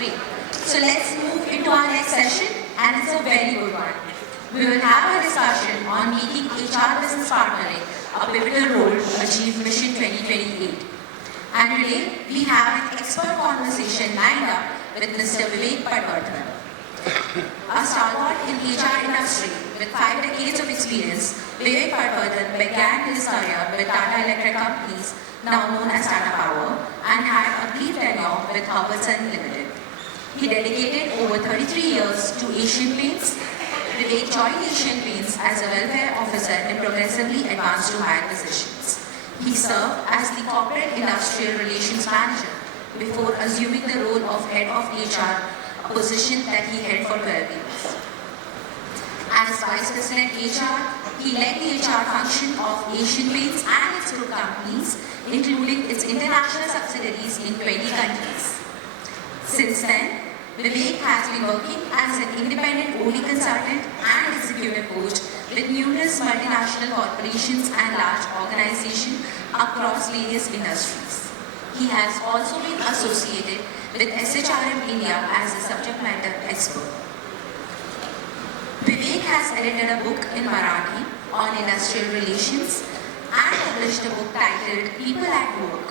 Great. So let's move into our next session, and it's a very good one. We will have a discussion on making HR business partnering a pivotal role to achieve Mission 2028. And today, we have an expert conversation lined up with Mr. Vivek Patwardhan. A stalwart in HR industry with 5 decades of experience, Vivek Patwardhan began his career with Tata Electric Companies, now known as Tata Power, and had a brief tenure with Hubbardson Limited. He dedicated over 33 years to Asian Paints. Vivek joined Asian Paints as a welfare officer and progressively advanced to higher positions. He served as the Corporate Industrial Relations Manager before assuming the role of Head of HR, a position that he held for 12 years. As Vice President HR, he led the HR function of Asian Paints and its group companies, including its international subsidiaries in 20 countries. Since then, Vivek has been working as an independent OD consultant and executive coach with numerous multinational corporations and large organizations across various industries. He has also been associated with SHRM India as a subject matter expert. Vivek has edited a book in Marathi on industrial relations and published a book titled People at Work,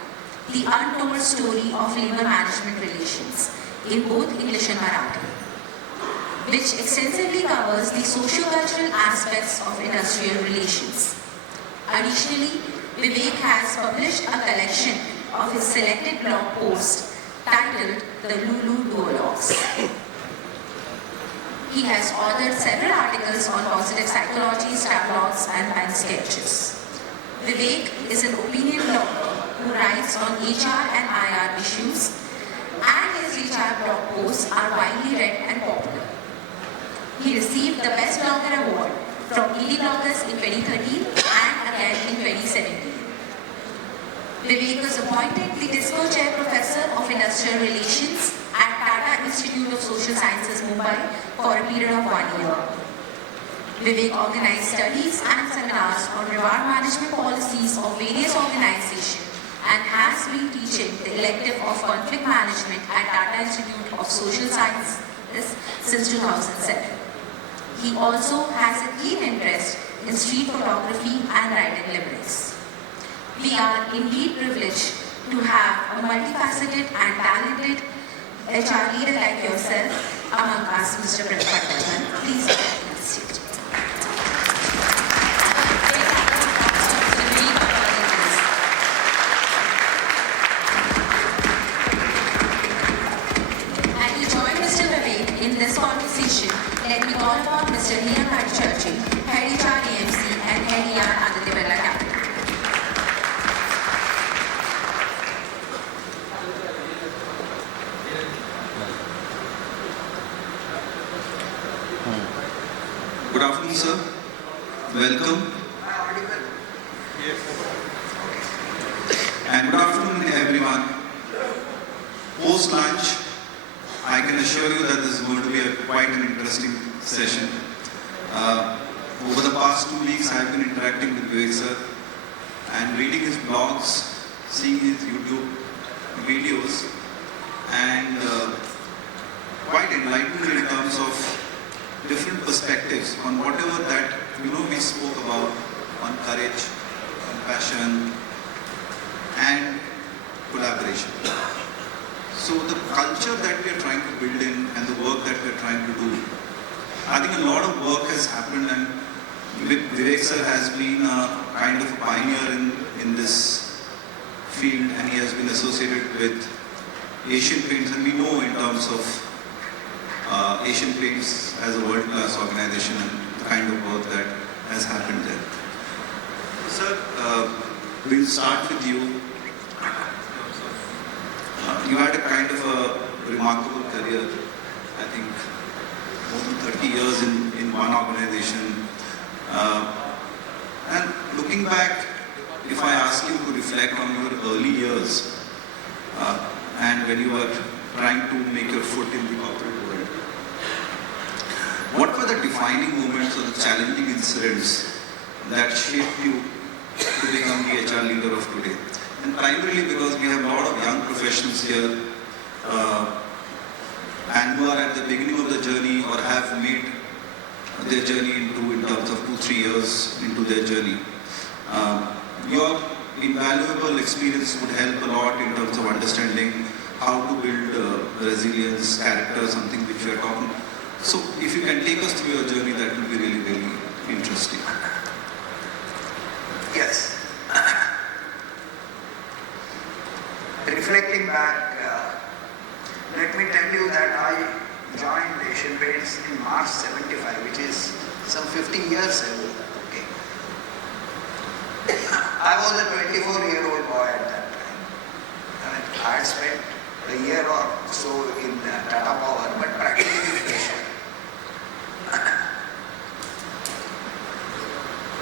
The Untold Story of Labor Management Relations, in both English and Marathi, which extensively covers the socio-cultural aspects of industrial relations. Additionally, Vivek has published a collection of his selected blog posts titled The Lulu Duologues. He has authored several articles on positive psychology, tabloids, and sketches. Vivek is an opinion blogger who writes on HR and IR issues, and his HR blog posts are widely read and popular. He received the Best Blogger Award from Indie Bloggers in 2013 and again in 2017. Vivek was appointed the Disco Chair Professor of Industrial Relations at Tata Institute of Social Sciences, Mumbai for a period of 1 year. Vivek organized studies and seminars on reward management policies of various organizations and has been teaching the elective of conflict management at Tata Institute of Social Sciences since 2007. He also has a keen interest in street photography and writing limericks. We are indeed privileged to have a multifaceted and talented HR leader like yourself among us, Mr. Vivek Patwardhan. Please welcome the stage. In this conversation, let me call upon Mr. Neil Churchy, Head HR AMC and Head ER Aditya Birla Capital. Good afternoon, sir. Welcome. And good afternoon, everyone. Post-lunch, I can assure you that this is going to be quite an interesting session. Over the past 2 weeks, I have been interacting with Vivek sir and reading his blogs, seeing his YouTube videos, and quite enlightened in terms of different perspectives on whatever that we spoke about on courage, compassion, and collaboration. So the culture that we are trying to build in and the work that we are trying to do, I think a lot of work has happened, and Vivek sir has been a kind of a pioneer in this field, and he has been associated with Asian Paints, and we know in terms of Asian Paints as a world-class organization and the kind of work that has happened there. Sir, we'll start with you. You had a kind of a remarkable career, I think more than 30 years in one organization. And looking back, if I ask you to reflect on your early years and when you were trying to make your foot in the corporate world, what were the defining moments or the challenging incidents that shaped you to become the HR leader of today? And primarily because we have a lot of young professionals here, are at the beginning of the journey or have made their journey in terms of 2-3 years into their journey. Your invaluable experience would help a lot in terms of understanding how to build resilience, character, something which we are talking. So if you can take us through your journey, that will be really, really interesting. Yes. Reflecting back, let me tell you that I joined Asian Paints in March 75, which is some 50 years ago. Okay. I was a 24-year-old boy at that time. I had spent a year or so in Tata Power, but practically in Asia.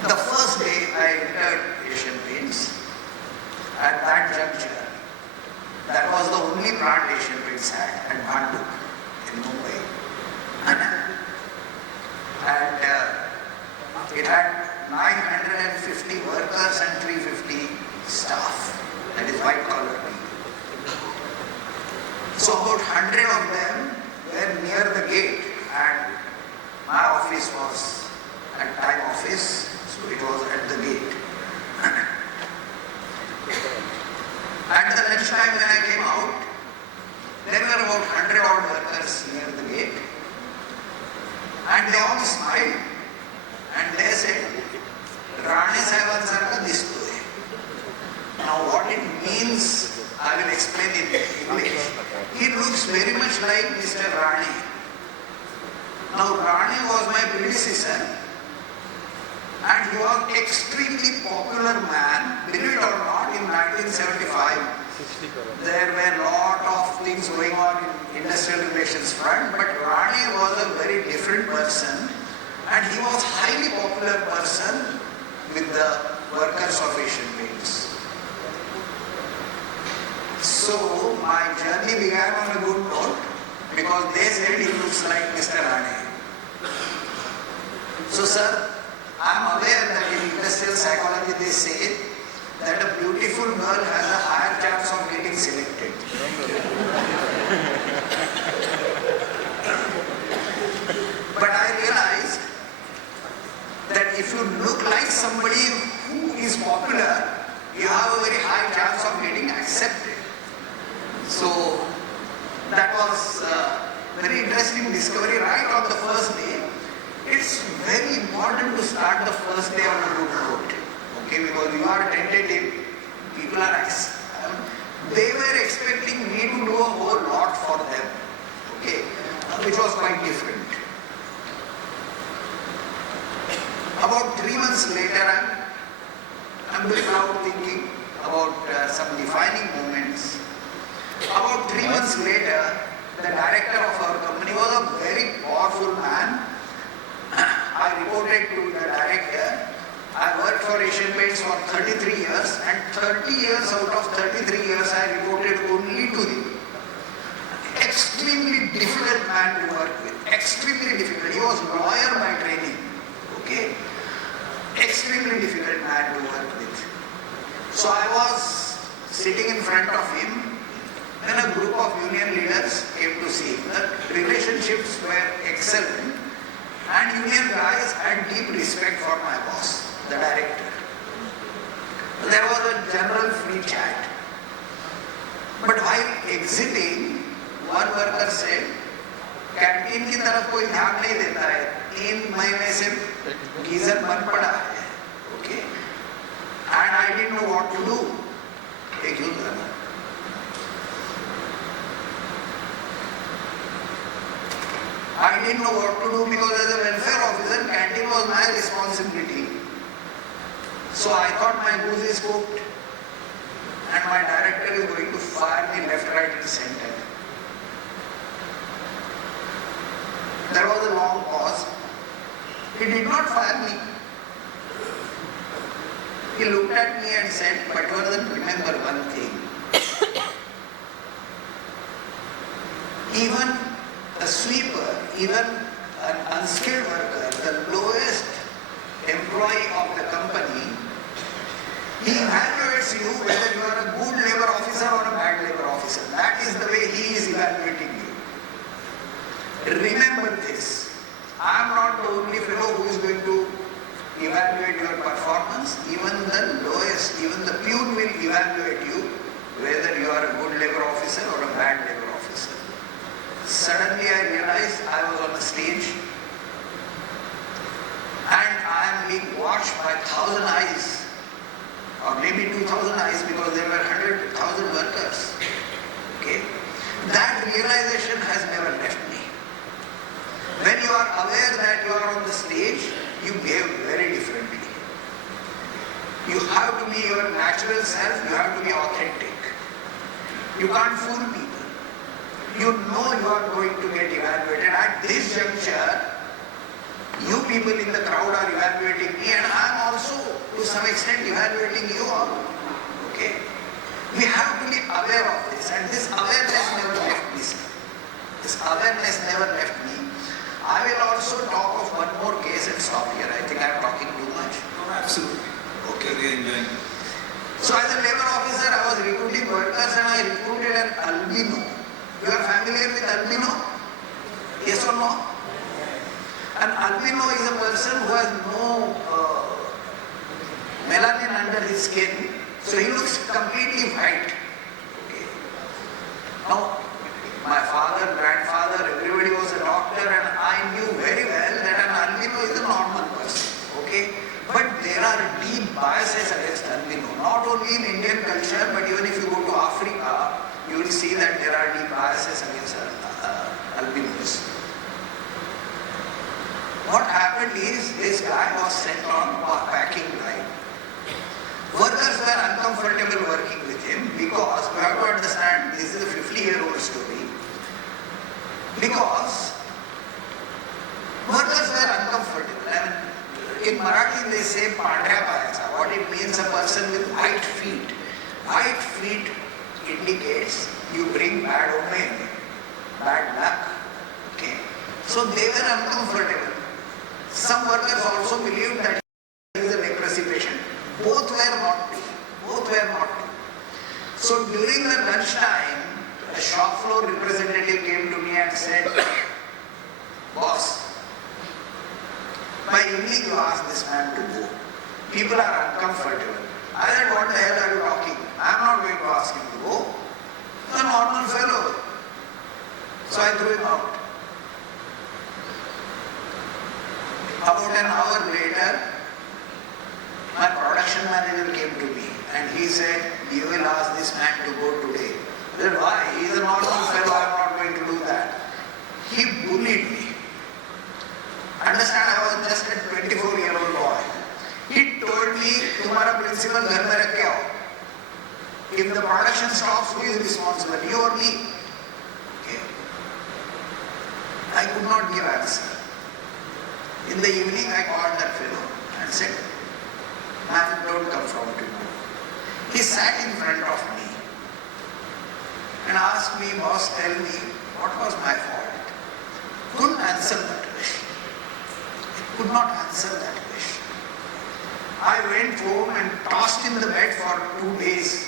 The first day I entered Asian Paints, at that juncture, that was the only plant Asian Paints had at Bhanduk in Mumbai. And it had 950 workers and 350 staff, that is white collar people. So about 100 of them were near the gate, and my office was at time office, so it was at the gate. At the lunchtime when I came out, there were about 100 odd workers near the gate, and they all smiled and they said, Rane Sahiban Sarka disto hai. Now what it means, I will explain in English. He looks very much like Mr. Rane. Now Rane was my predecessor, and he was extremely popular man. Believe it or not, in 1975, there were a lot of things going on in industrial relations front, but Rane was a very different person, and he was highly popular person with the workers of Asian Paints. So my journey began on a good note, because they said he looks like Mr. Rane. So sir, I am aware that in industrial psychology they say that a beautiful girl has a higher chance of getting selected. But I realized that if you look like somebody who is popular, you have a very high chance of getting accepted. So that was a very interesting discovery right on the first day. It's very important to start the first day on a good note, okay, because you are tentative, people are, they were expecting me to do a whole lot for them, okay, which was quite different. About 3 months later, I'm very now thinking about some defining moments. About 3 months later, the director of our company was a very powerful man. I reported to the director. I worked for Asian Paints for 33 years, and 30 years out of 33 years I reported only to him. Extremely difficult man to work with. Extremely difficult. He was lawyer by training. Okay? Extremely difficult man to work with. So I was sitting in front of him when a group of union leaders came to see him. The relationships were excellent, and union guys had deep respect for my boss, the director. There was a general free chat. But while exiting, one worker said, canteen की तरफ कोई ध्यान नहीं देता है, 3 महीने से geyser बंद पड़ा है, okay? And I didn't know what to do. एक यूं लगा. I didn't know what to do because as a welfare officer, canteen was my responsibility. So I thought my goose is cooked, and my director is going to fire me left, right, and center. There was a long pause. He did not fire me. He looked at me and said, Patwardhan, remember one thing. Even a sweeper, even an unskilled worker, the lowest employee of the company, he evaluates you whether you are a good labor officer or a bad labor officer. That is the way he is evaluating you. remember this. I am not the only fellow who is going to evaluate your performance. Even the lowest, even the peon will evaluate you whether you are a good labor officer or a bad labor officer. Suddenly I realized I was on the stage and I am being watched by 1,000 eyes or maybe 2,000 eyes because there were 100,000 workers. Okay? That realization has never left me. When you are aware that you are on the stage, you behave very differently. You have to be your natural self, you have to be authentic. You can't fool people. You know you are going to get evaluated. At this juncture, you people in the crowd are evaluating me and I am also to some extent evaluating you all. Okay? We have to be aware of this and this awareness never left me. This awareness never left me. I will also talk of one more case and stop here. I think I am talking too much. No, absolutely. Okay, we are enjoying. So as a labor officer, I was recruiting workers and I recruited an albino. You are familiar with albino? Yes or no? An albino is a person who has no melanin under his skin, so he looks completely white. Okay. Now, my father, grandfather, everybody was a doctor and I knew very well that an albino is a normal person. Okay? But there are deep biases against albino, not only in Indian culture, but even if you go to Africa, you will see that there are deep biases against albinos. What happened is, this guy was sent on packing line. Workers were uncomfortable working with him because, you have to understand, this is a 50-year-old story, because workers were uncomfortable. I mean, in Marathi they say pandhya payacha. What it means, a person with white feet. White feet indicates you bring bad omen, bad luck. Okay. So they were uncomfortable. Some workers also believed that he is a leprosy patient. Both were not true. Both were not true. So during the lunchtime, a shop floor representative came to me and said, boss, by evening you ask this man to go. People are uncomfortable. I said, what the hell are you talking? I am not going to ask him to go. He's a normal fellow. So I threw him out. About an hour later, my production manager came to me and he said, you will ask this man to go today. I said, why? He is a normal fellow, I am not going to do that. He bullied me. Understand, I was just a 24-year-old boy. He told me, तुम्हारा principal घर में रख के आओ. If the production stops, who is responsible? You or me? Okay. I could not give answer. In the evening, I called that fellow and said, man, don't come from tomorrow. He sat in front of me and asked me, boss, tell me, what was my fault? Couldn't answer that question. I could not answer that question. I went home and tossed in the bed for 2 days.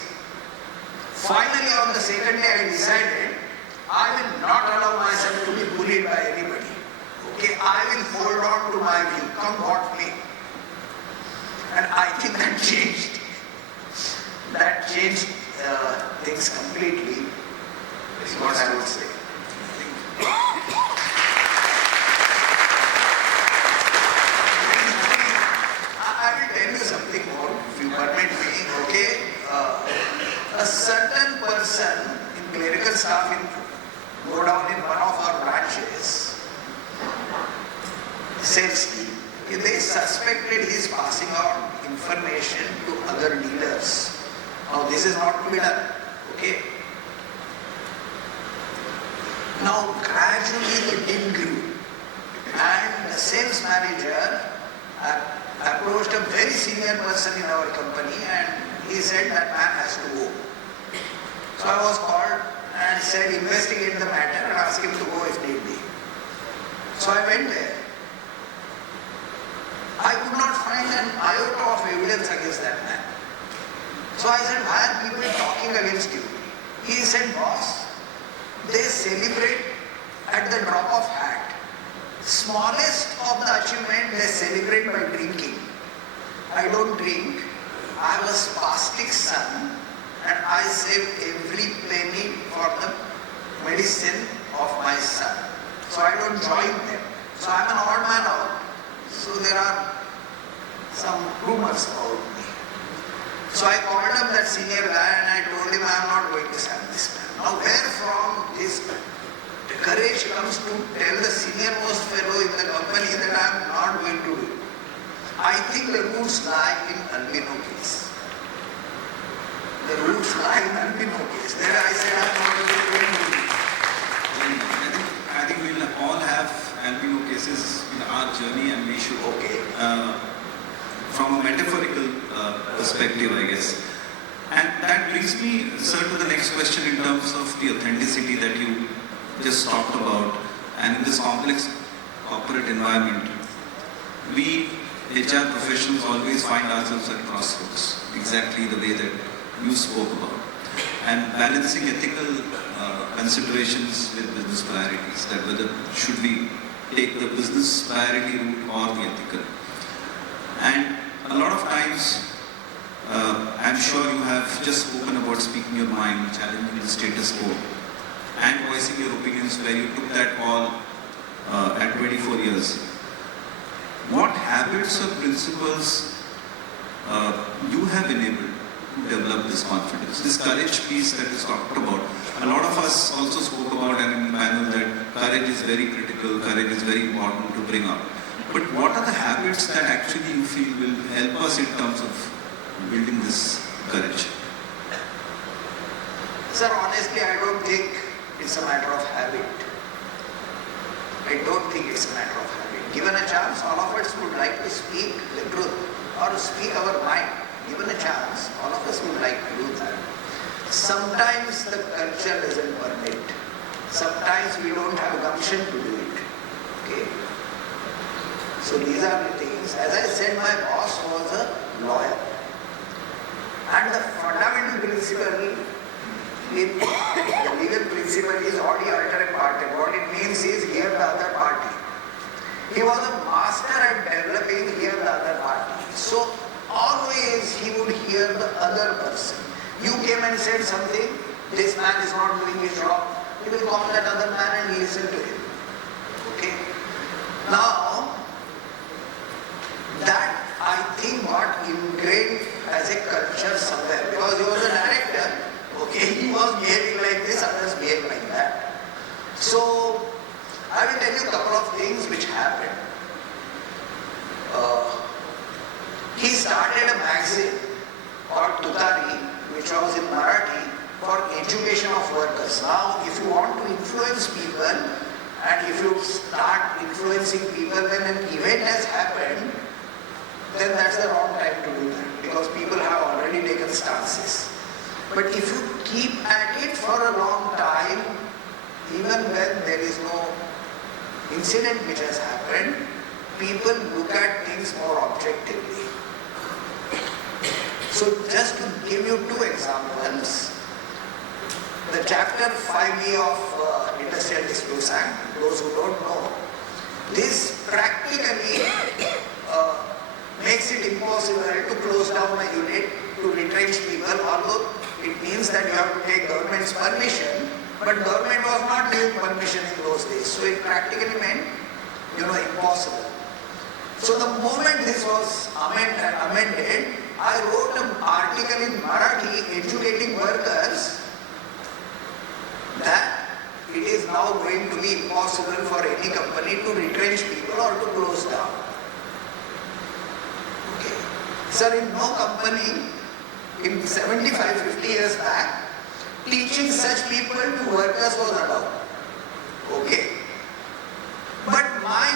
Finally, on the second day, I decided I will not allow myself to be bullied by anybody. Okay, I will hold on to my view, come what may. And I think that changed. That changed things completely, is what I would say. I will tell you something more, if you permit me, okay? A certain person in clerical staff go down in one of our branches, sales team, they suspected he is passing out information to other dealers. Now this is not to be done, okay? Now gradually the deal grew and the sales manager approached a very senior person in our company and he said that man has to go. So I was called and said investigate the matter and ask him to go if need be. So I went there. I could not find an iota of evidence against that man. So I said, why are people talking against you? He said, boss, they celebrate at the drop of hat. Smallest of the achievement they celebrate by drinking. I don't drink. I have a spastic son and I save every penny for the medicine of my son. So I don't join them. So I'm an odd man out. So there are some rumors about me. So I called up that senior guy and I told him I am not going to sign this man. Now where from this courage comes to tell the senior most fellow in the company that I am not going to do it? I think the roots lie in albino case. The roots lie in albino case. Then I said I am not going to do it. I think we'll all have albino cases in our journey, and we should, from a metaphorical perspective, I guess. And that brings me, sir, to the next question in terms of the authenticity that you just talked about. And in this complex corporate environment, we HR professionals always find ourselves at crossroads, exactly the way that you spoke about. And balancing ethical considerations with business priorities, that whether should we take the business priority route or the ethical. And a lot of times, I'm sure you have just spoken about speaking your mind, challenging the status quo, and voicing your opinions where you took that call at 24 years. What habits or principles you have enabled to develop this confidence, this courage piece that is talked about? A lot of us also spoke about and in the panel that courage is very critical, courage is very important to bring up. But what are the habits that actually you feel will help us in terms of building this courage? Sir, honestly, I don't think it's a matter of habit. I don't think it's a matter of habit. Given a chance, all of us would like to speak the truth or to speak our mind. Given a chance, all of us would like to do that. Sometimes the culture doesn't permit. Sometimes we don't have gumption to do it. Okay? So these are the things. As I said, my boss was a lawyer. And the fundamental principle in the legal principle is audi alteram partem. What it means is hear the other party. He was a master at developing hear the other party. So always he would hear the other person. You came and said something, this man is not doing his job. He will call that other man and listen to him. Okay? Now, that I think got ingrained as a culture somewhere because he was a director. Okay, he was behaving like this, others behave like that. So, I will tell you a couple of things which happened. He started a magazine called Tutari, which was in Marathi, for education of workers. Now, if you want to influence people, and if you start influencing people when an event has happened, then that's the wrong time to do that, because people have already taken stances. But if you keep at it for a long time, even when there is no incident which has happened, people look at things more objectively. So just to give you two examples, the chapter 5E of Industrial Disputes Act, those who don't know, this practically makes it impossible to close down a unit, to retrench people, although it means that you have to take government's permission, but government was not giving permission in those days. So it practically meant, impossible. So the moment this was amended, I wrote an article in Marathi educating workers that it is now going to be impossible for any company to retrench people or to close down. Okay. Sir, in no company in 75-50 years back, teaching such people to workers was allowed. Okay. But my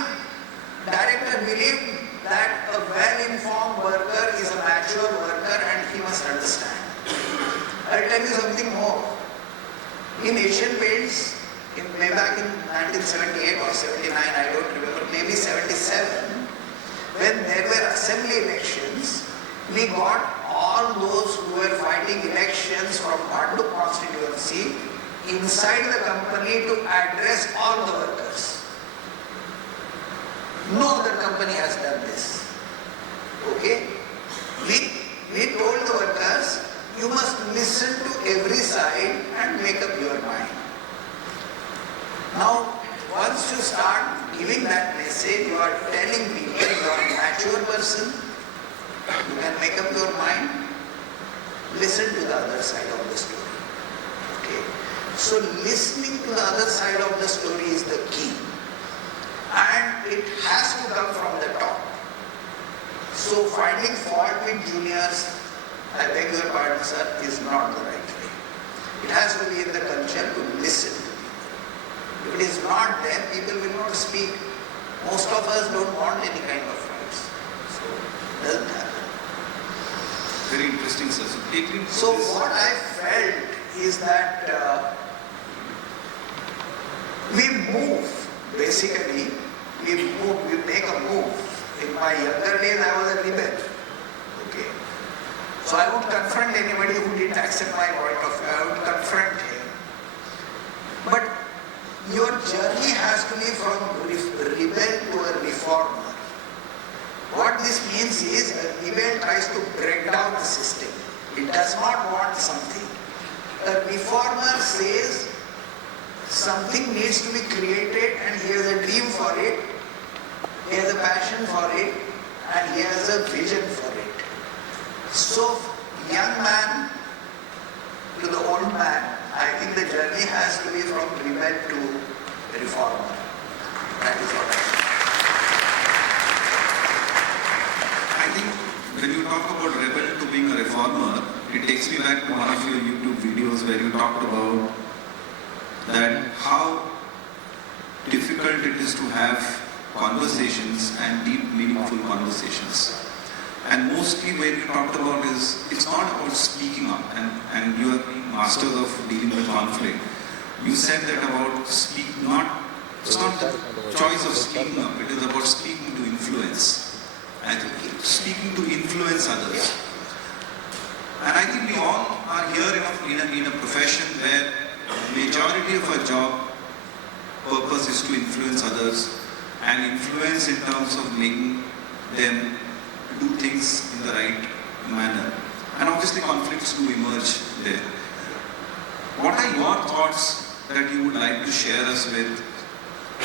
director believed that a well-informed worker is a mature worker and he must understand. I'll tell you something more. In Asian Paints, way back in 1978 or 79, I don't remember, maybe 77, when there were assembly elections, we got all those who were fighting elections from Bhandup constituency inside the company to address all the workers. No other company has done this. Okay? We told the workers, you must listen to every side and make up your mind. Now, once you start giving that message, you are telling people you are a mature person, you can make up your mind, listen to the other side of the story. Okay? So listening to the other side of the story is the key. And it has to come from the top. So finding fault with juniors, I beg your pardon sir, is not the right way. It has to be in the culture to listen to people. If it is not there, people will not speak. Most of us don't want any kind of fights. So it doesn't happen. Very interesting, sir. So what I felt is that we move, basically, we make a move. In my younger days, I was a rebel. Okay. So I would confront anybody who didn't accept my point of view. I would confront him. But your journey has to be from rebel to a reformer. What this means is a rebel tries to break down the system. It does not want something. A reformer says something needs to be created and he has a dream for it, he has a passion for it, and he has a vision for it. So, young man to the old man, I think the journey has to be from rebel to reformer. That is what I think when you talk about rebel to being a reformer, it takes me back to one of your YouTube videos where you talked about that how difficult it is to have conversations and deep, meaningful conversations. And mostly where you talked about is, it's not about speaking up, and you are being masters of dealing with conflict. You said that about it's not the choice of speaking up, it is about speaking to influence. I think speaking to influence others. And I think we all are here in a profession where majority of our job purpose is to influence others, and influence in terms of making them do things in the right manner. And obviously conflicts do emerge there. What are your thoughts that you would like to share us with,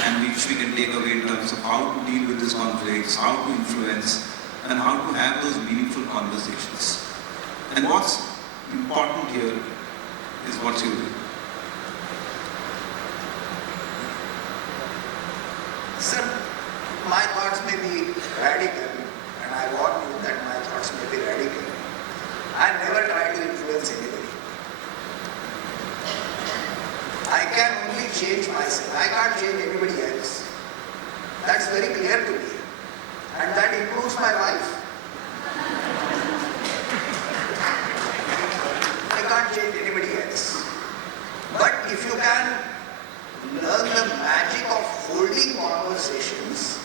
and which we can take away in terms of how to deal with these conflicts, how to influence, and how to have those meaningful conversations? And what's important here is what you do. Sir, my thoughts may be radical, and I warn you that my thoughts may be radical. I never try to influence anybody. I can only change myself. I can't change anybody else. That's very clear to me. And that includes my wife. I can't change anybody else. But if you can learn the magic of holding conversations,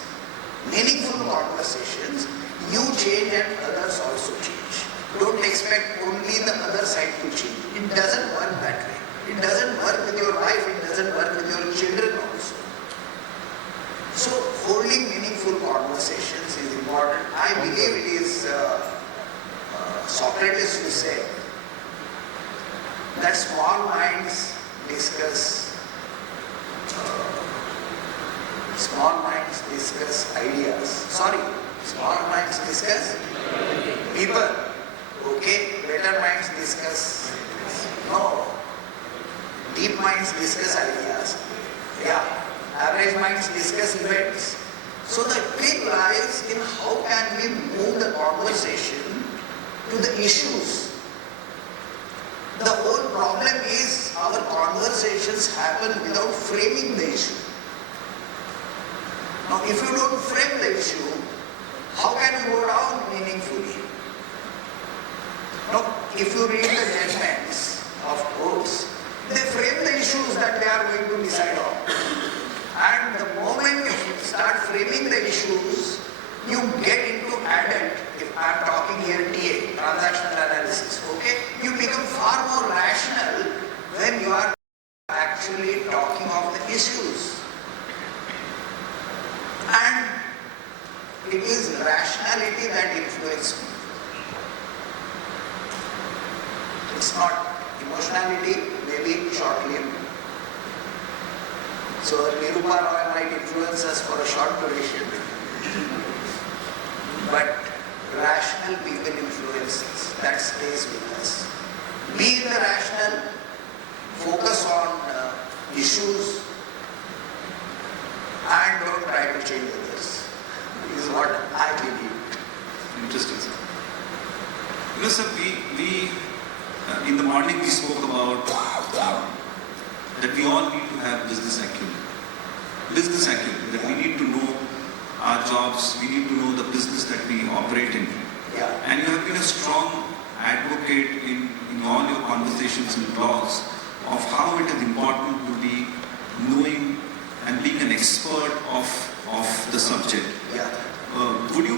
meaningful conversations, you change and others also change. Don't expect only the other side to change. It doesn't work that way. It doesn't work with your wife, it doesn't work with your children also. So holding meaningful conversations is important. I believe it is Socrates who said that small minds discuss ideas. Small minds discuss people. Okay, better minds discuss. No. Deep minds discuss ideas. Yeah. Average minds discuss events. So the trick lies in how can we move the conversation to the issues. The whole problem is our conversations happen without framing the issue. Now if you don't frame the issue, how can you go down meaningfully? Now if you read the judgments of courts, they frame the issues that they are going to decide on. And the moment you start framing the issues, you get into adult, if I am talking here TA, transactional analysis, okay? You become far more rational when you are it is rationality that influences me. It's not emotionality, maybe short-lived. So Nirupa Roy might influence us for a short duration, but rational people influence us. That stays with us. Be in the rational, focus on issues, and don't try to change others. This is what I believe. Interesting, sir. You know, sir, we in the morning we spoke about that we all need to have business acumen. Business acumen, that we need to know our jobs, we need to know the business that we operate in. Yeah. And you have been a strong advocate in all your conversations and blogs of how it is important to be knowing and being an expert of the subject. Yeah. Would you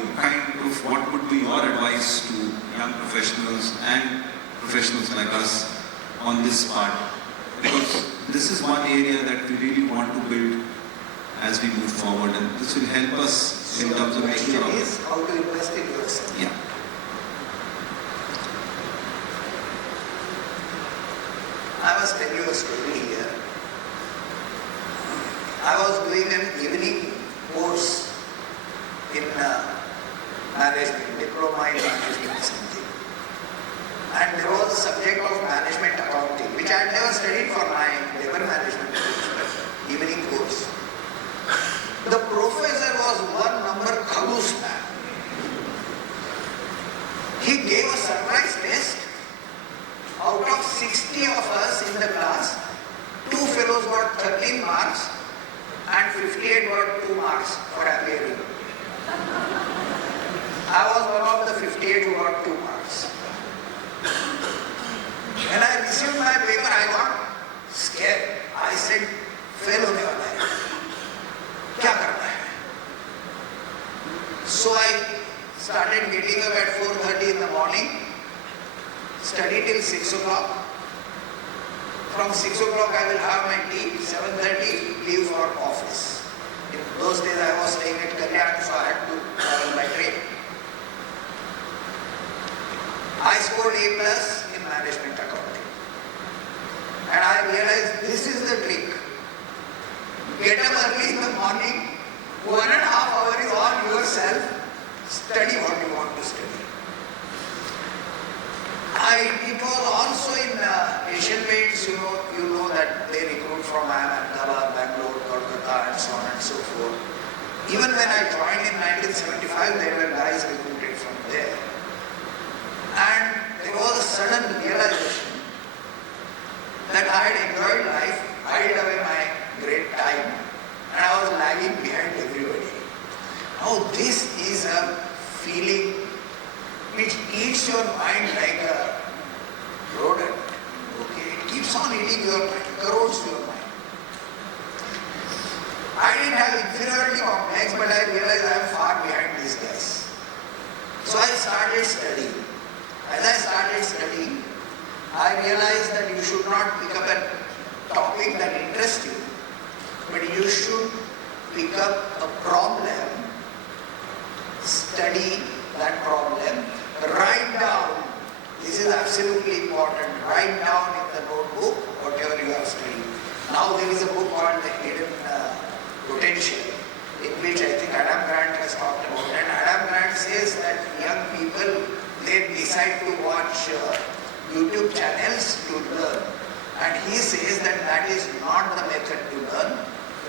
what would be your advice to young professionals and professionals like us on this part? Because this is one area that we really want to build as we move forward, and this will help us in terms of making the our... question is how to invest in yourself. Yeah. I must tell you a story here. I was doing an evening course in management, diploma in management something. And there was a subject of management accounting, which I had never studied for my labor management course, but evening course. The professor was one number khalus man. He gave a surprise test. Out of 60 of us in the class, 2 fellows got 13 marks and 58 got 2 marks for appearing. I was one of the 58 who got 2 marks. When I received my paper, I got scared. I said, fail hone wala hai. Kya karna hai? So I started getting up at 4:30 in the morning, study till 6 o'clock. From 6 o'clock I will have my tea, 7:30 leave for office. In those days I was staying at Kalyan, so I had to travel by train. I scored A+ in management accounting. And I realized this is the trick. Get up early in the morning, 1.5 hours is all yourself, study what you want to study. It was also in Asian Paints, you know that they recruit from Ahmedabad, Bangalore, Kolkata and so on and so forth. Even when I joined in 1975, there were guys recruited from there. And there was a sudden realization that I had enjoyed life, hid away my great time, and I was lagging behind everybody. Now this is a feeling which eats your mind like a rodent. Okay? It keeps on eating your mind, corrodes your mind. I didn't have inferiority complex, but I realized I am far behind these guys. So I started studying. As I started studying, I realized that you should not pick up a topic that interests you, but you should pick up a problem, study that problem, write down, this is absolutely important, write down in the notebook whatever you have studied. Now there is a book called The Hidden Potential, in which I think Adam Grant has talked about it. And Adam Grant says that young people, they decide to watch YouTube channels to learn. And he says that that is not the method to learn,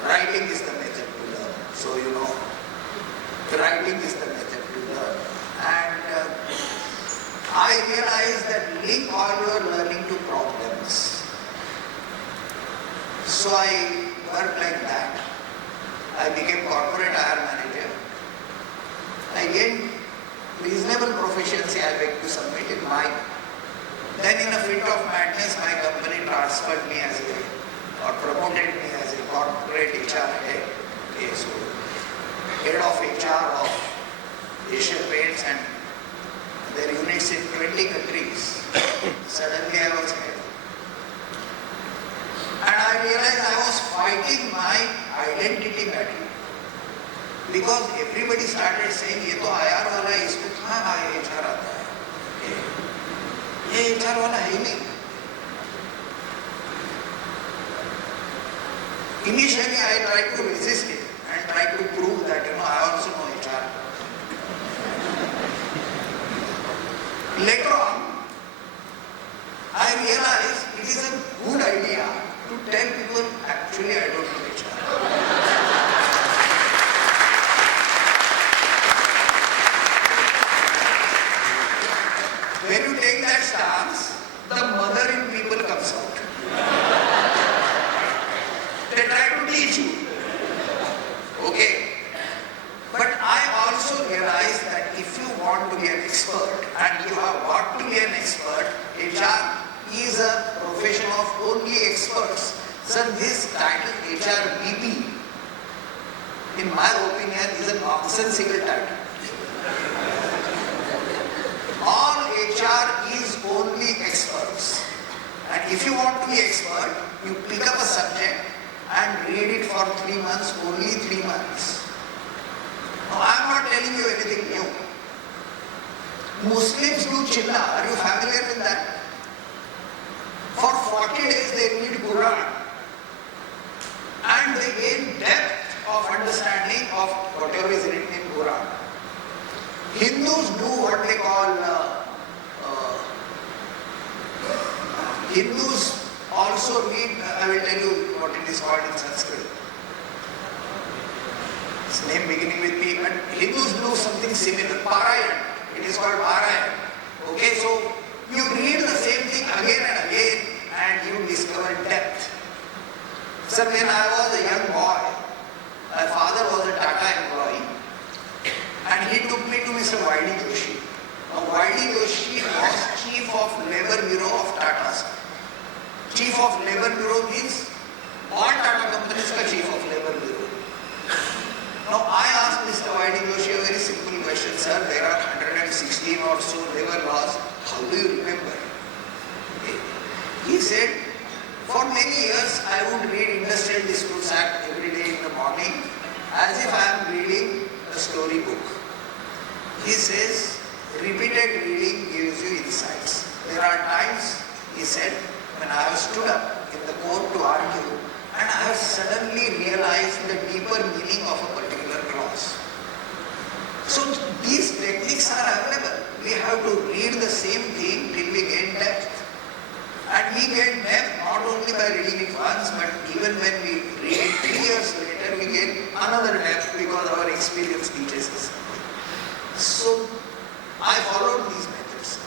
writing is the method to learn. So writing is the method to learn. And I realized that link all your learning to problems. So I worked like that. I became corporate IR manager. I gained reasonable proficiency, I beg to submit, in my. Then in a fit of madness, my company transferred me or promoted me as a corporate HR head. Okay, so head of HR of Asian Paints and their units in 20 countries. Suddenly I was head. And I realized I was fighting my identity battle. Because everybody started saying, ये तो IR वाला है, इसको कहाँ HR आता है? ये HR वाला है ही नहीं. Initially, I tried to resist it and tried to prove that, I also know HR. Later on, I realized it is a good idea to tell people, actually, I don't know HR. When you take that stance, the mother in people comes out. They try to teach you. Okay? But I also realize that if you want to be an expert, and you have got to be an expert, HR is a profession of only experts. Sir, this title HR BP, in my opinion, is a nonsensical title. All HR is only experts. And if you want to be expert, you pick up a subject and read it for 3 months, only 3 months. Now, I am not telling you anything new. Muslims do chilla. Are you familiar with that? For 40 days they read Quran. And they gain depth of understanding of whatever is written in Quran. Hindus do what they call, Hindus also read, I will tell you what it is called in Sanskrit. Its name beginning with P, but Hindus do something similar, Parayan. It is called Parayan. Okay, so you read the same thing again and again and you discover depth. So when I was a young boy, my father was a Tata employee and he took me to Mr. Y.D. Joshi. Now Y.D. Joshi was Chief of Labour Bureau of Tata's. Chief of Labour Bureau means all Tata companies ka Chief of Labour Bureau. Now I asked Mr. Y.D. Joshi a very simple question, sir, there are 116 or so labour laws, how do you remember? Okay. He said, for many years I would read Industrial Disputes Act every day in the morning as if I am reading a story book. He says, repeated reading gives you insights. There are times, he said, when I have stood up in the court to argue and I have suddenly realized the deeper meaning of a particular clause. So these techniques are available. We have to read the same thing till we gain depth. And we get depth not only by reading it once, but even when we read it 3 years later, we get another depth because our experience teaches us. So I followed these methods.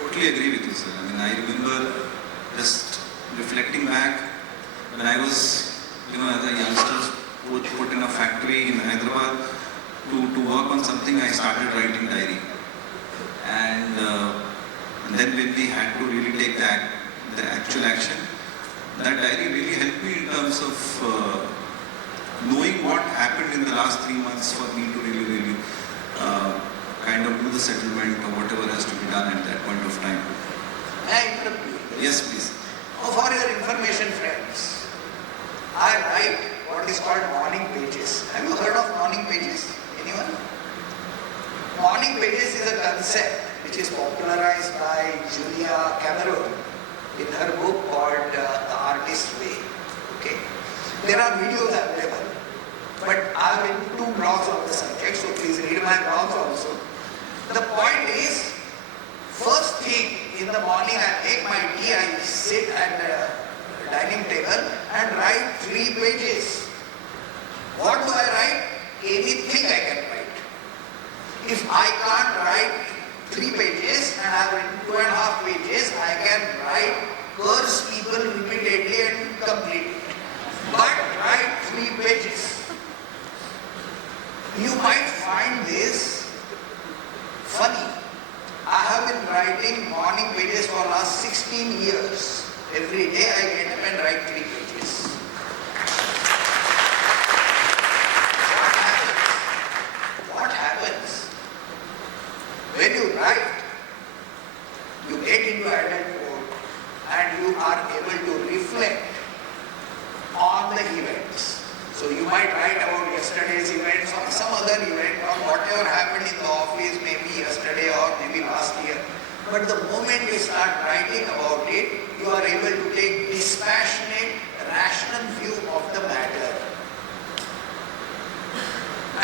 Totally agree with you, sir. I remember just reflecting back when I was, as a youngster, put in a factory in Hyderabad to work on something. I started writing diary, and then when we had to really take the actual action, that diary really helped me in terms of knowing what happened in the last 3 months for me to really kind of do the settlement or whatever has to be done at that point of time. May I interrupt you? Yes, please. Oh, for your information, friends, I write what is called morning pages. Have you heard of morning pages? Anyone? Morning pages is a concept which is popularized by Julia Cameron in her book called The Artist's Way. Okay. There are videos available, but I have written 2 blogs on the subject, so please read my blogs also. The point is, first thing in the morning I make my tea, I sit at the dining table and write 3 pages. What do I write? Anything I can write. If I can't write 3 pages and I have written 2.5 pages, I can write, curse people repeatedly and complete it. But write 3 pages. You might find this funny. I have been writing morning pages for last 16 years. Every day I get up and write 3 pages. What happens? When you write, you get into adulthood and you are able to reflect on the events. So you might write about yesterday's events or some other event or whatever happened in the office, maybe yesterday or maybe last year. But the moment you start writing about it, you are able to take dispassionate, rational view of the matter.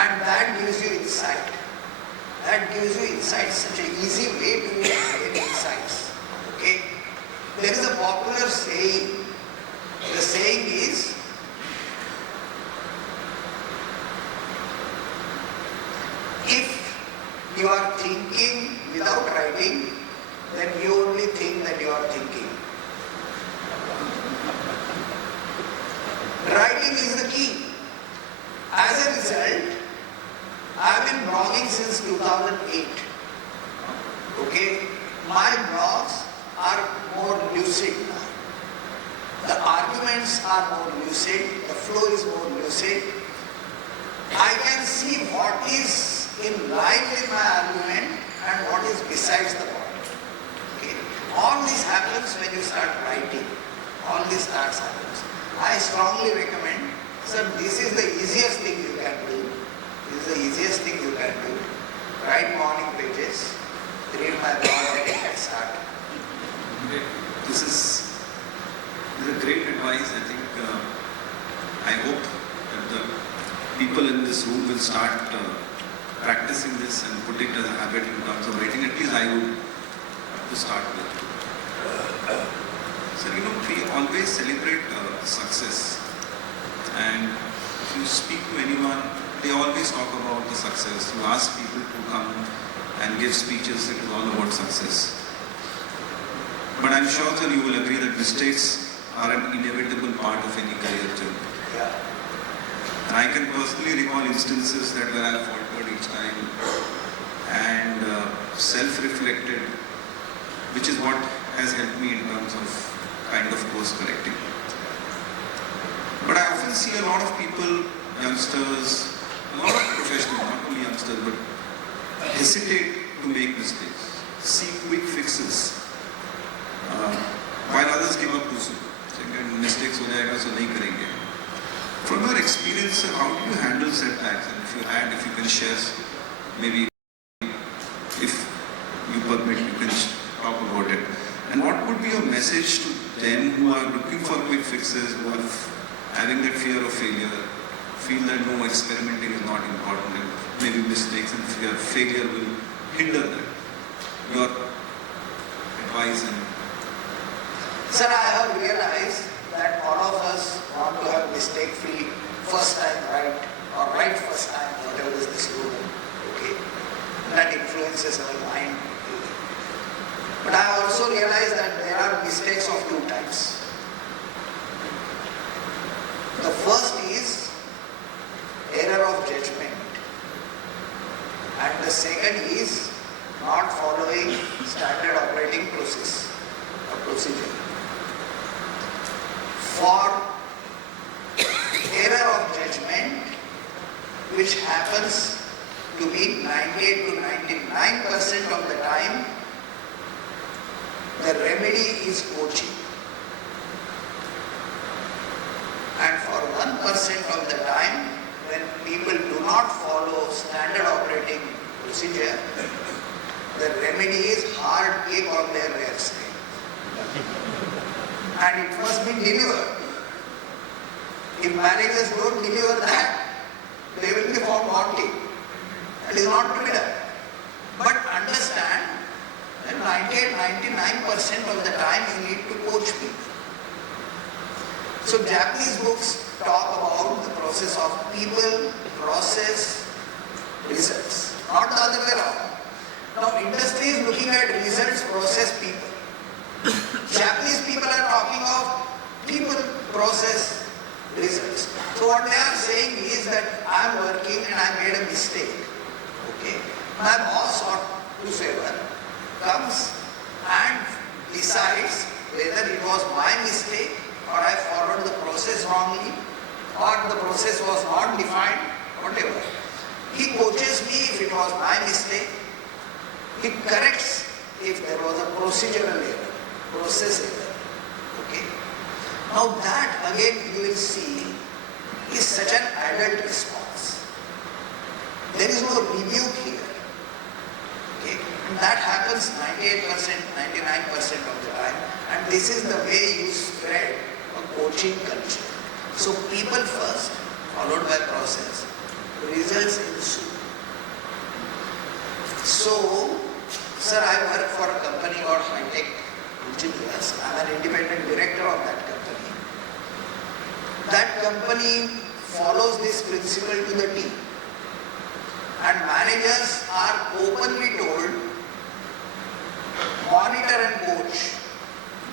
And that gives you insight. That gives you insight, such an easy way to get insights. Okay? There is a popular saying. The saying is, if you are thinking without writing, then you only think that you are thinking. Writing is the key. As a result, I have been blogging since 2008. Okay? My blogs are more lucid now. The arguments are more lucid, the flow is more lucid. I can see what is in line with my argument and what is besides the point. Okay? All this happens when you start writing. All this starts happens. I strongly recommend, sir, this is the easiest thing you can do. This is the easiest thing you can do. Write morning pages, read my blog and get started. This is a great advice. I think, I hope that the people in this room will start practicing this and put it as a habit in terms of writing. At least I would have to start with. So, we always celebrate success. And if you speak to anyone, they always talk about the success. You ask people to come and give speeches, it is all about success. But I'm sure that you will agree that mistakes are an inevitable part of any career journey. Yeah. And I can personally recall instances that where I faltered each time and self-reflected, which is what has helped me in terms of kind of course correcting. But I often see a lot of people, youngsters, a lot of professionals, not only youngsters, but hesitate to make mistakes, seek quick fixes, while others give up too soon. Mistakes हो जाएगा so नहीं करेंगे. From your experience, how do you handle setbacks? And if you can share, maybe if you permit, you can talk about it. And what would be your message to them who are looking for quick fixes, who are having that fear of failure, feel that no, experimenting is not important, and maybe mistakes and failure will hinder that? Your advice and... Sir, I have realized that all of us want to have mistake-free first time right or right first time, whatever is the slogan. Okay? That influences our mind. But I also realized that there are mistakes of two types. The first is error of judgment. And the second is not following standard operating process or procedure. For error of judgment, which happens to be 98 to 99% of the time, the remedy is coaching. And for 1% of the time, when people do not follow standard operating procedure, the remedy is hard kick on their rear side. And it must be delivered. If managers don't deliver that, they will be found wanting. That is not to be done. But understand that 98-99% of the time you need to coach people. So Japanese books talk about the process of people, process, results. Not the other way around. Now industry is looking at results, process, people. Japanese people are talking of people, process, results. So what they are saying is that I am working and I made a mistake. Okay. My boss or whoever comes and decides whether it was my mistake or I followed the process wrongly or the process was not defined, whatever. He coaches me if it was my mistake. He corrects if there was a procedural error, process error. Okay. Now that again you will see is such an adult response. There is no rebuke here. Okay? And that happens 98%, 99% of the time. And this is the way you spread a coaching culture. So people first, followed by process. Results ensue. So, sir, I work for a company called High-Tech Engineers. I am an independent director of that company. That company follows this principle to the T. And managers are openly told, monitor and coach,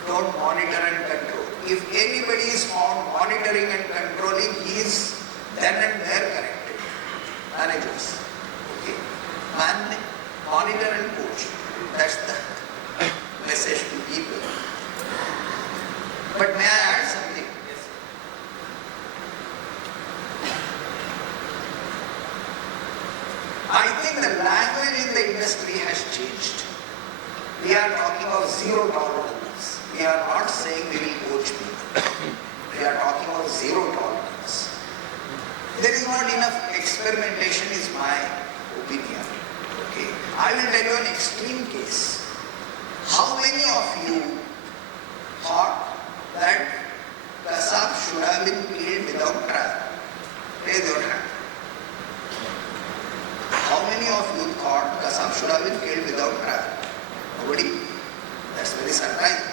don't monitor and control. If anybody is found monitoring and controlling, he is then and there corrected. Managers. Okay. Monitor and coach. That's the message to people. But may I add something? Yes. I think the language in the industry has changed. We are talking of zero tolerance. We are not saying we will coach people. We are talking of zero tolerance. There is not enough experimentation is my opinion. Okay. I will tell you an extreme case. How many of you thought that Kasab should have been killed without trial? Raise your hand. How many of you thought Kasab should have been killed without trial? Nobody? That's very surprising.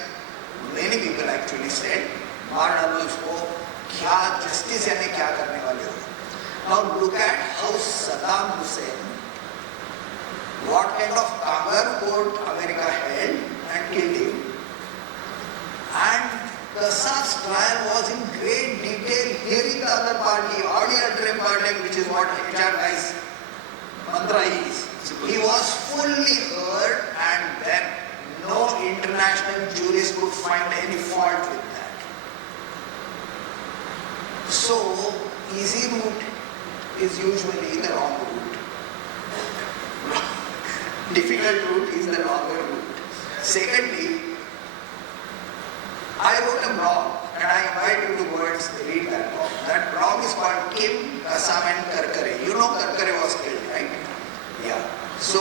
Many people actually said, मार डालो इसको, क्या justice यानी क्या करने वाले हो? Now look at how Saddam Hussein, what kind of kangaroo court America held and killed him. And Kasab's trial was in great detail, hearing the other party, auditor party, which is what HR guys mantra is. He was fully heard, and then no international jurist could find any fault with that. So, easy route is usually the wrong route. Difficult route is the wrong route. Secondly, I wrote a blog, and I invite you to go and read that blog. That blog is called Kim, Kasam and Karkare. You know Karkare was killed, right? Yeah. So,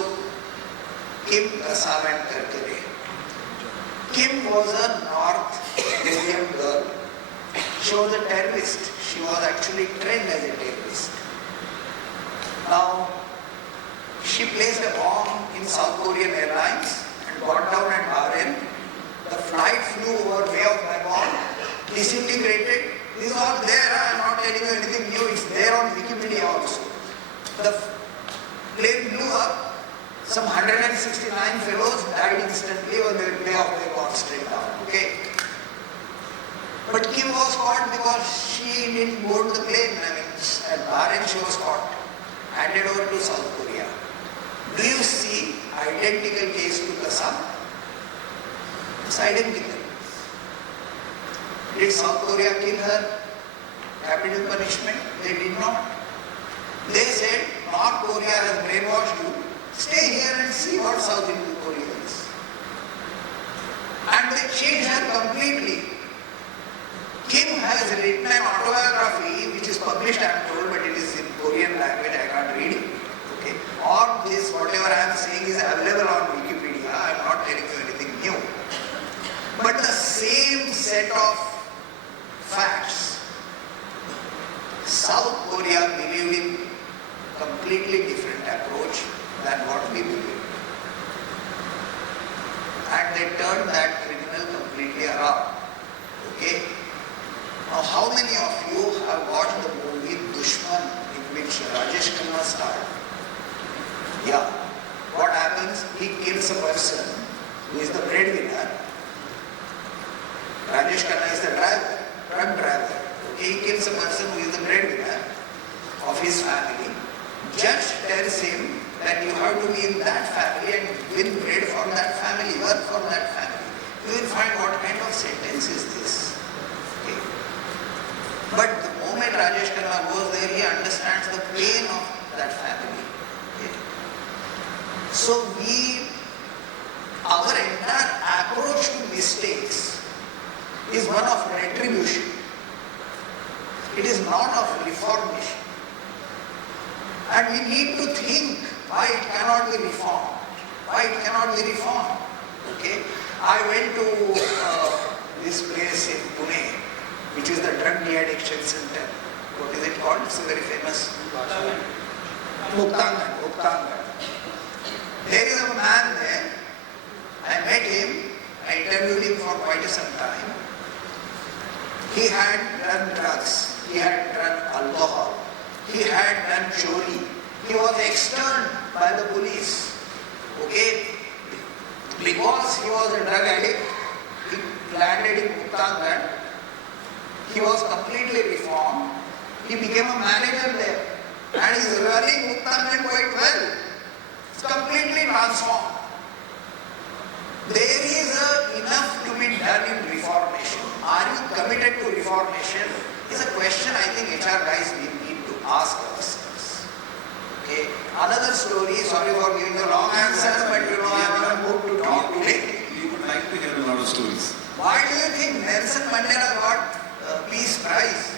Kim, Kasam and Karkare. Kim was a North Indian girl. She was a terrorist. She was actually trained as a terrorist. Now, she placed a bomb in South Korean Airlines and got down at Bahrain. The flight flew over Bay of Bengal, disintegrated. This is all there. I am not telling you anything new. It's there on Wikipedia also. The plane blew up. Some 169 fellows died instantly on the Bay of Bengal straight down. Okay. But Kim was caught because she didn't board the plane. I mean, at Bahrain she was caught. Handed over to South Korea. Do you see identical case to Kasam? It's identical. Did South Korea kill her? Capital punishment? They did not. They said, North Korea has brainwashed you. Stay here and see what South Korea is. And they changed her completely. Kim has written an autobiography which is published, I am told, but it is in Korean language, I can't read it. Okay. All this, whatever I am saying is available on Wikipedia. I am not telling you anything new. But the same set of facts. South Korea believed in completely different approach than what we believe. And they turned that criminal completely around. Okay? Now, how many of you have watched the movie Dushman, in which Rajesh Khanna starred? Yeah. What happens? He kills a person who is the breadwinner. Rajesh Khanna is the driver, truck driver. Okay, he kills a person who is the breadwinner of his family. Judge tells him that you have to be in that family and win bread for that family, work for that family. You will find what kind of sentence is this. Okay. But the moment Rajesh Khanna goes there, he understands the pain of that family. Okay. So our entire approach to mistakes is one of retribution. It is not of And we need to think why it cannot be reformed. Why it cannot be reformed. Okay? I went to this place in Pune, which is the Drug De-Addiction Center. What is it called? It's a very famous Muktangan. There is a man there. I met him. I interviewed him for quite some time. He had done drugs. He had done alcohol. He had done chori. He was externed by the police. Okay? Because he was a drug addict, he landed in Muktangan. He was completely reformed. He became a manager there. And he is running Muktangan quite well. It's completely transformed. There is enough to be done in reformation. Are you committed to reformation? Is a question I think HR guys we need to ask ourselves. Okay. Another story, sorry for giving a long answer, but I am in a mood to talk today. You would like to hear a lot of stories. Why do you think Nelson Mandela got Peace Prize?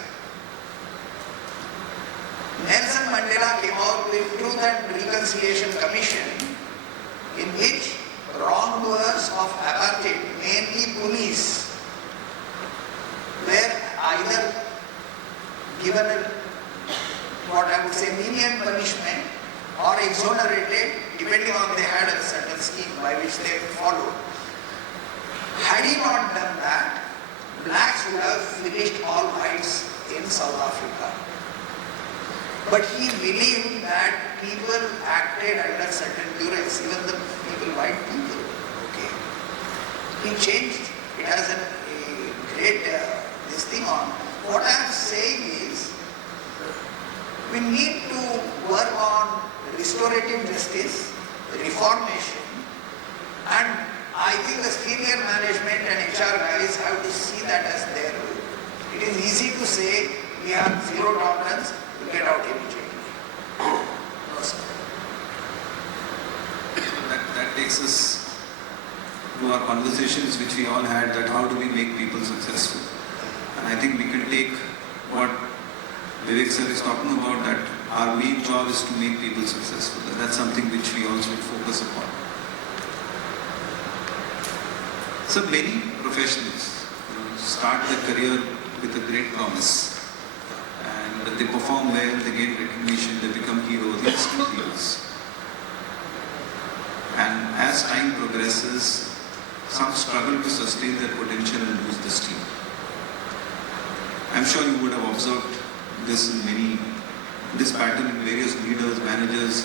Nelson Mandela came out with Truth and Reconciliation Commission, in which wrongdoers of apartheid, mainly police, were either given what I would say lenient punishment or exonerated, depending on they had a certain scheme by which they followed. Had he not done that, blacks would have finished all whites in South Africa. But he believed that people acted under certain duress, even the people, white people. Okay. He changed. It has a great this thing on. What I am saying is, we need to work on restorative justice, reformation, and I think the senior management and HR guys have to see that as their role. It is easy to say we have zero tolerance, we get out immediately. No, sir. That takes us to our conversations which we all had, that how do we make people successful. And I think we can take what Vivek sir is talking about, that our main job is to make people successful. And that's something which we also focus upon. So many professionals start their career with a great promise. And they perform well, they gain recognition, they become heroes, instant heroes. And as time progresses, some struggle to sustain their potential and lose the steam. I'm sure you would have observed this in this pattern in various leaders, managers.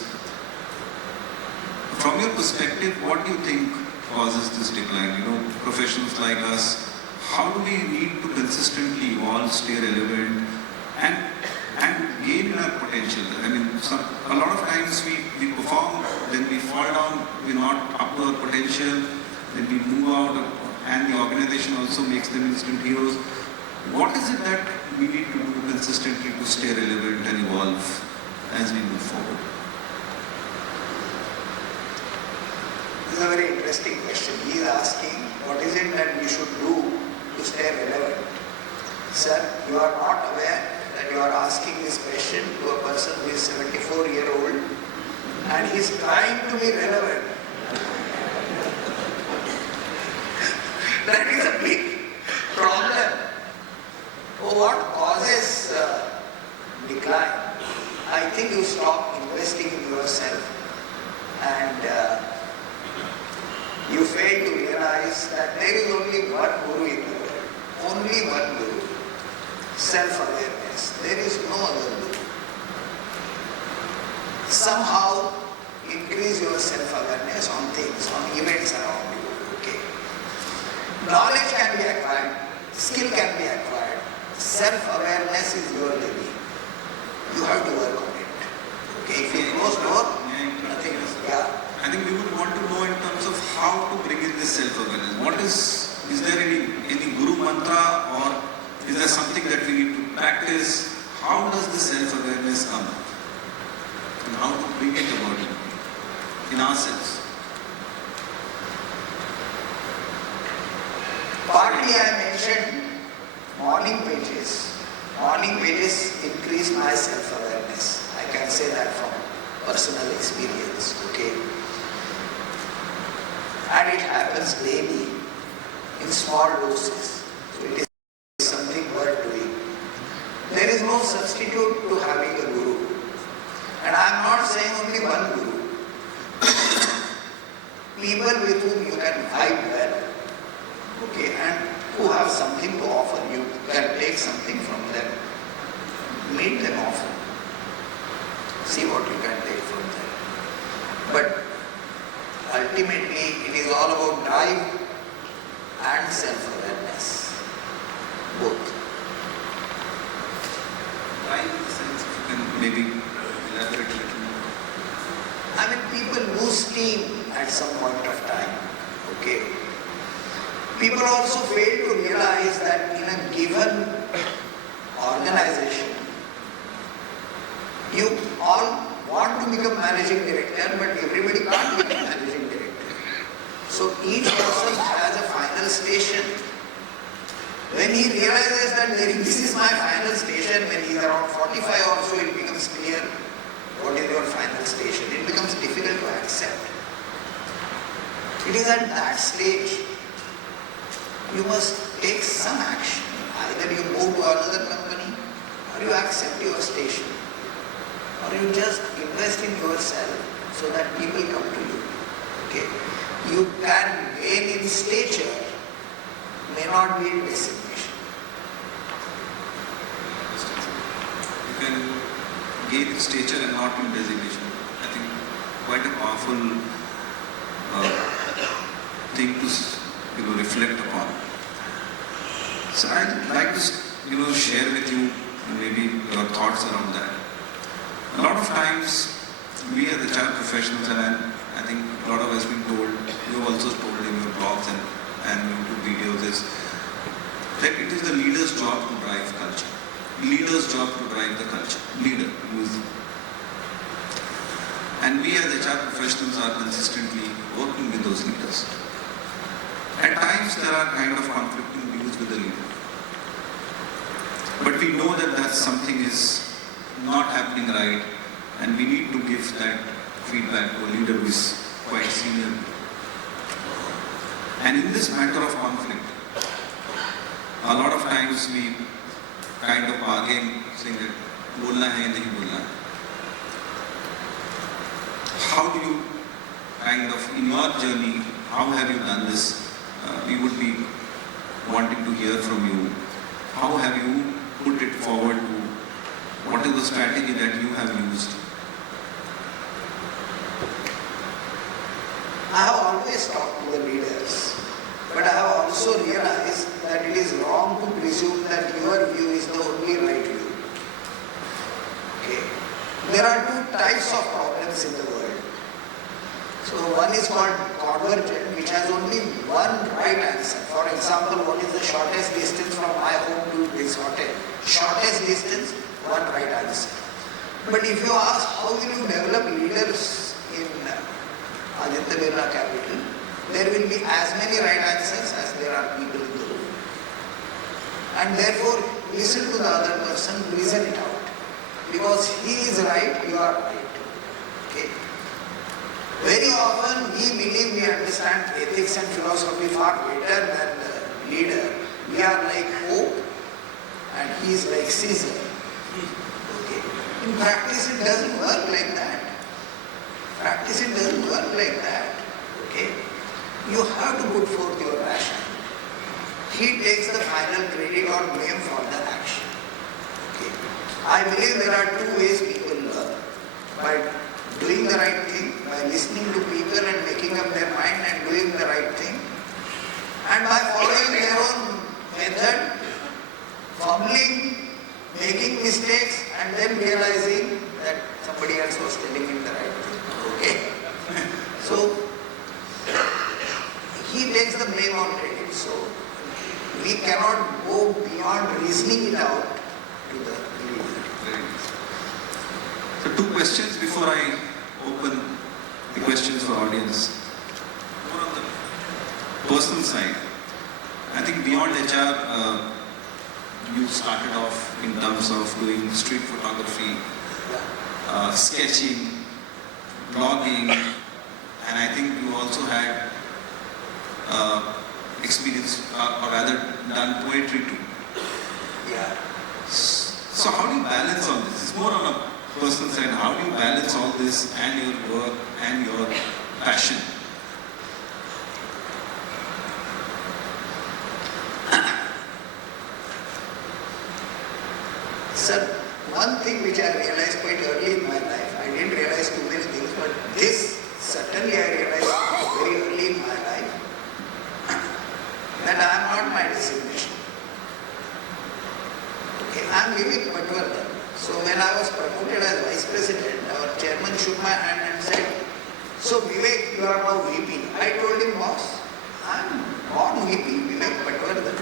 From your perspective, what do you think causes this decline? Professionals like us, how do we need to consistently evolve, stay relevant, and gain in our potential? I mean, a lot of times we perform, then we fall down, we're not up to our potential, then we move out, and the organization also makes them instant heroes. What is it that we need to do consistently to stay relevant and evolve as we move forward? This is a very interesting question. He is asking, what is it that we should do to stay relevant? Sir, you are not aware that you are asking this question to a person who is 74-year-old and he is trying to be relevant. That is a big problem. What causes decline? I think you stop investing in yourself and you fail to realize that there is only one guru in the world. Only one guru. Self-awareness. There is no other guru. Somehow increase your self-awareness on things, on events around you. Okay. Knowledge can be acquired, skill can be acquired. Self-awareness is your living. You have to work on it. Okay, if you close door, nothing is. Yeah. I think we would want to know in terms of how to bring in this self-awareness. Is there any guru mantra, or is there something that we need to practice? How does this self-awareness come? And how to bring it about in ourselves? Partly I mentioned morning pages. Morning pages increase my self-awareness. I can say that from personal experience, okay? And it happens daily in small doses. So it is something worth doing. There is no substitute to having a guru. And I am not saying only one guru. People with whom you can vibe well, okay, and who have something to offer. You can take something from them. Meet them often. See what you can take from them. But ultimately, it is all about drive and self-awareness. Both. Why in the sense, if you can maybe elaborate a little more? I mean, people lose steam at some point of time. Okay. People also fail to realize that in a given organization, you all want to become managing director, but everybody can't become managing director. So each person has a final station. When he realizes that this is my final station, when he is around 45 or so, it becomes clear what is your final station. It becomes difficult to accept. It is at that stage you must take some action. Either you move to another company, or you accept your station, or you just invest in yourself so that people come to you. Okay? You can gain in stature, may not be in designation. You can gain in stature and not in designation. I think quite a powerful thing to reflect upon. So I'd like to share with you maybe your thoughts around that. A lot of times we as HR professionals, and I think a lot of us been told, you have also told in your blogs and YouTube videos, is that it is the leader's job to drive culture. Leader's job to drive the culture. Leader. And we as HR professionals are consistently working with those leaders. At times there are kind of conflicting views with the leader. But we know that something is not happening right, and we need to give that feedback to a leader who is quite senior. And in this matter of conflict, a lot of times we kind of bargain, saying that bolna hai, nahi bolna hai. How do you kind of, in your journey, how have you done this? We would be wanting to hear from you. How have you put it forward to, what is the strategy that you have used? I have always talked to the leaders, but I have also realized that it is wrong to presume that your view is the only right view. Okay. There are two types of problems in the world. So one is called convergent, which has only one right answer. For example, what is the shortest distance from my home to this hotel? Shortest distance, one right answer. But if you ask how will you develop leaders in Aditya Birla Capital, there will be as many right answers as there are people in the room. And therefore, listen to the other person, reason it out. Because he is right, you are right. Okay. Very often we believe we understand ethics and philosophy far better than the leader. We are like Pope and he is like Caesar. Okay. In practice it doesn't work like that. Practice it doesn't work like that. Okay. You have to put forth your passion. He takes the final credit or blame for the action. Okay. I believe there are two ways people learn. By doing the right thing, by listening to people and making up their mind and doing the right thing, and by following their own method, fumbling, making mistakes, and then realizing that somebody else was telling him the right thing. Okay? So, he takes the blame on credit. So, we cannot go beyond reasoning it out to the leader. So two questions before I open the questions for audience. More on the personal side. I think beyond HR, you started off in terms of doing street photography, sketching, blogging, and I think you also had experience, or rather done poetry too. Yeah. So how do you balance all this? It's more on a personal side. How do you balance all this and your work and your passion? Sir, one thing which I realized quite early in my life, I didn't realize too many things, but this certainly I realized very early in my life, that I am not my designation. Okay, I am Vivek Patwardhan. So when I was promoted as Vice President, our chairman shook my hand and said, "So Vivek, you are now VP." I told him, "Boss, I am born VP, Vivek Patwardhan."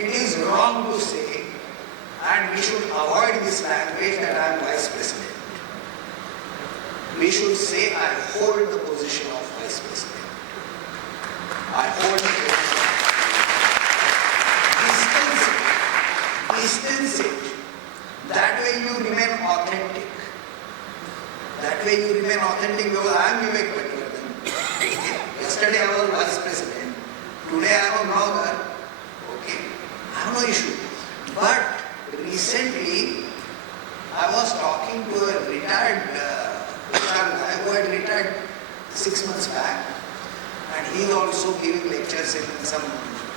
It is wrong to say, and we should avoid this language that I am Vice President. We should say, I hold the position of Vice President. I hold the position. Distance it. That way you remain authentic. That way you remain authentic because I am Vivek Patwardhan. Yesterday I was Vice President. Today I am a blogger. Okay. I have no issue. But recently I was talking to a retired HR guy who had retired 6 months back, and he is also giving lectures in some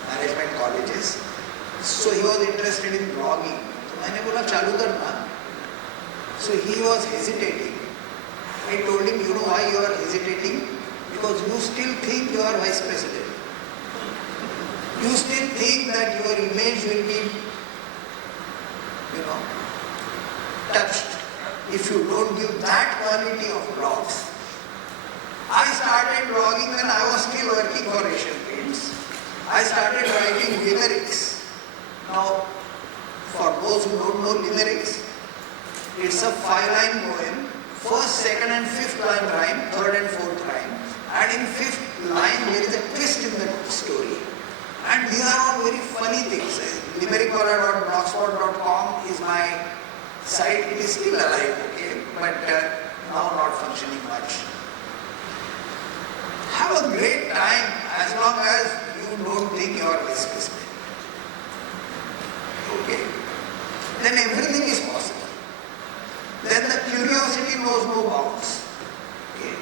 management colleges. So he was interested in blogging. So मैंने बोला चालू करना. So he was hesitating. I told him, you know why you are hesitating? Because you still think you are Vice President. You still think that your image will be, touched if you don't give that quality of blogs. I started blogging when I was still working for Asian Paints. I started writing limericks. Now, for those who don't know limericks, it's a 5-line poem. First, second and fifth line rhyme, third and fourth rhyme. And in fifth line, there is a twist in the story. And these are all very funny things. Limericcorner.blogspot.com is my site. It is still alive, okay, but now not functioning much. Have a great time as long as you don't think you are Vice President. Okay? Then everything is possible. Then the curiosity knows no bounds. Okay?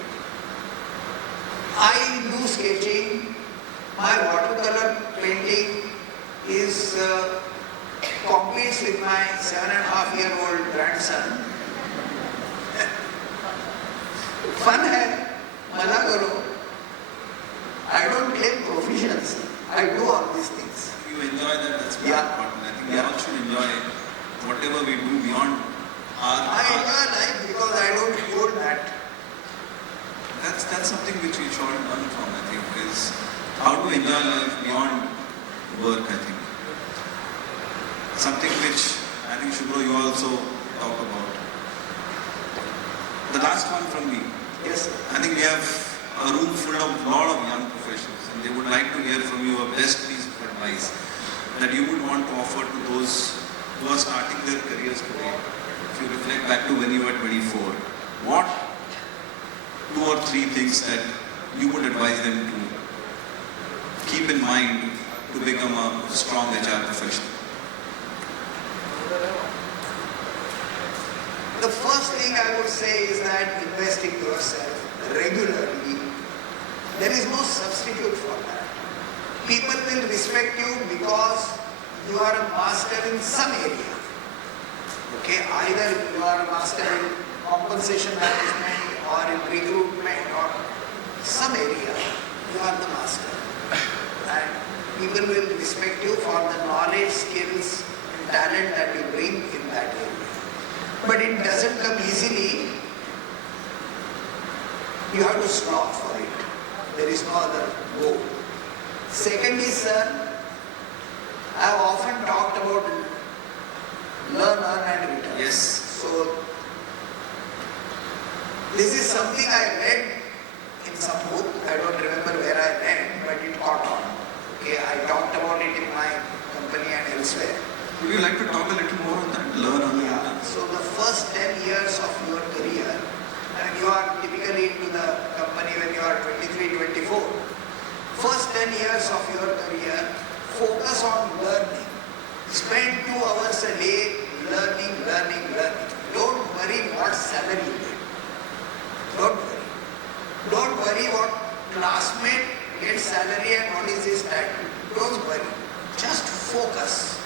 I do sketching. My watercolor painting is competes with my 7.5-year-old grandson. Fun hai, maza karo. I don't claim proficiency. I do all these things. You enjoy that, that's very important. I think we all should enjoy whatever we do beyond our... I enjoy life because I don't hold that. That's something which we should learn from, I think, is how to enjoy life beyond work, I think. Something which I think, Shubhro, you also talk about. The last one from me. Yes, sir. I think we have a room full of a lot of young professionals, and they would like to hear from you a best piece of advice that you would want to offer to those who are starting their careers today. If you reflect back to when you were 24, what 2 or 3 things that you would advise them to keep in mind to become a strong HR professional? The first thing I would say is that invest in yourself regularly. There is no substitute for that. People will respect you because you are a master in some area. Okay, either you are a master in compensation management or in recruitment or some area, you are the master. And people will respect you for the knowledge, skills, and talent that you bring in that area. But it doesn't come easily. You have to slog for it. There is no other go. Second is, sir, I have often talked about learn, earn and return. Yes. So, this is something I read in some book. I don't remember where I read, but it caught on. Okay, I talked about it in my company and elsewhere. Would you like to talk a little more on that? Learn on Yeah. that. So the first 10 years of your career, and you are typically into the company when you are 23, 24. First 10 years of your career, focus on learning. Spend 2 hours a day learning, learning, learning. Don't worry what salary you get. Don't worry. Don't worry what classmate gets salary and what is his title. Don't worry. Just focus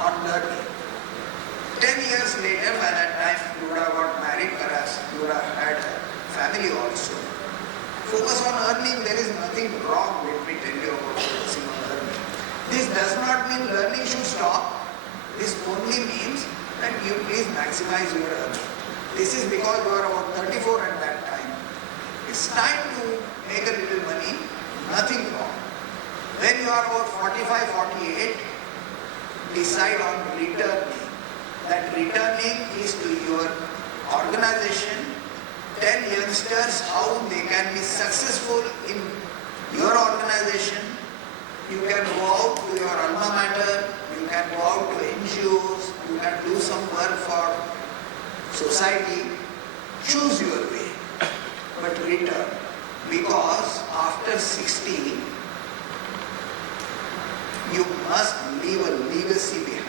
on learning. 10 years later, by that time, you would have got married, perhaps you would have had a family also. Focus on earning. There is nothing wrong, let me tell you, about focusing on earning. This does not mean learning should stop. This only means that you please maximize your earning. This is because you are about 34 at that time. It's time to make a little money, nothing wrong. When you are about 45, 48, decide on returning. That returning is to your organization. Tell youngsters how they can be successful in your organization. You can go out to your alma mater, you can go out to NGOs, you can do some work for society. Choose your way, but return. Because after 60, you must leave a legacy behind.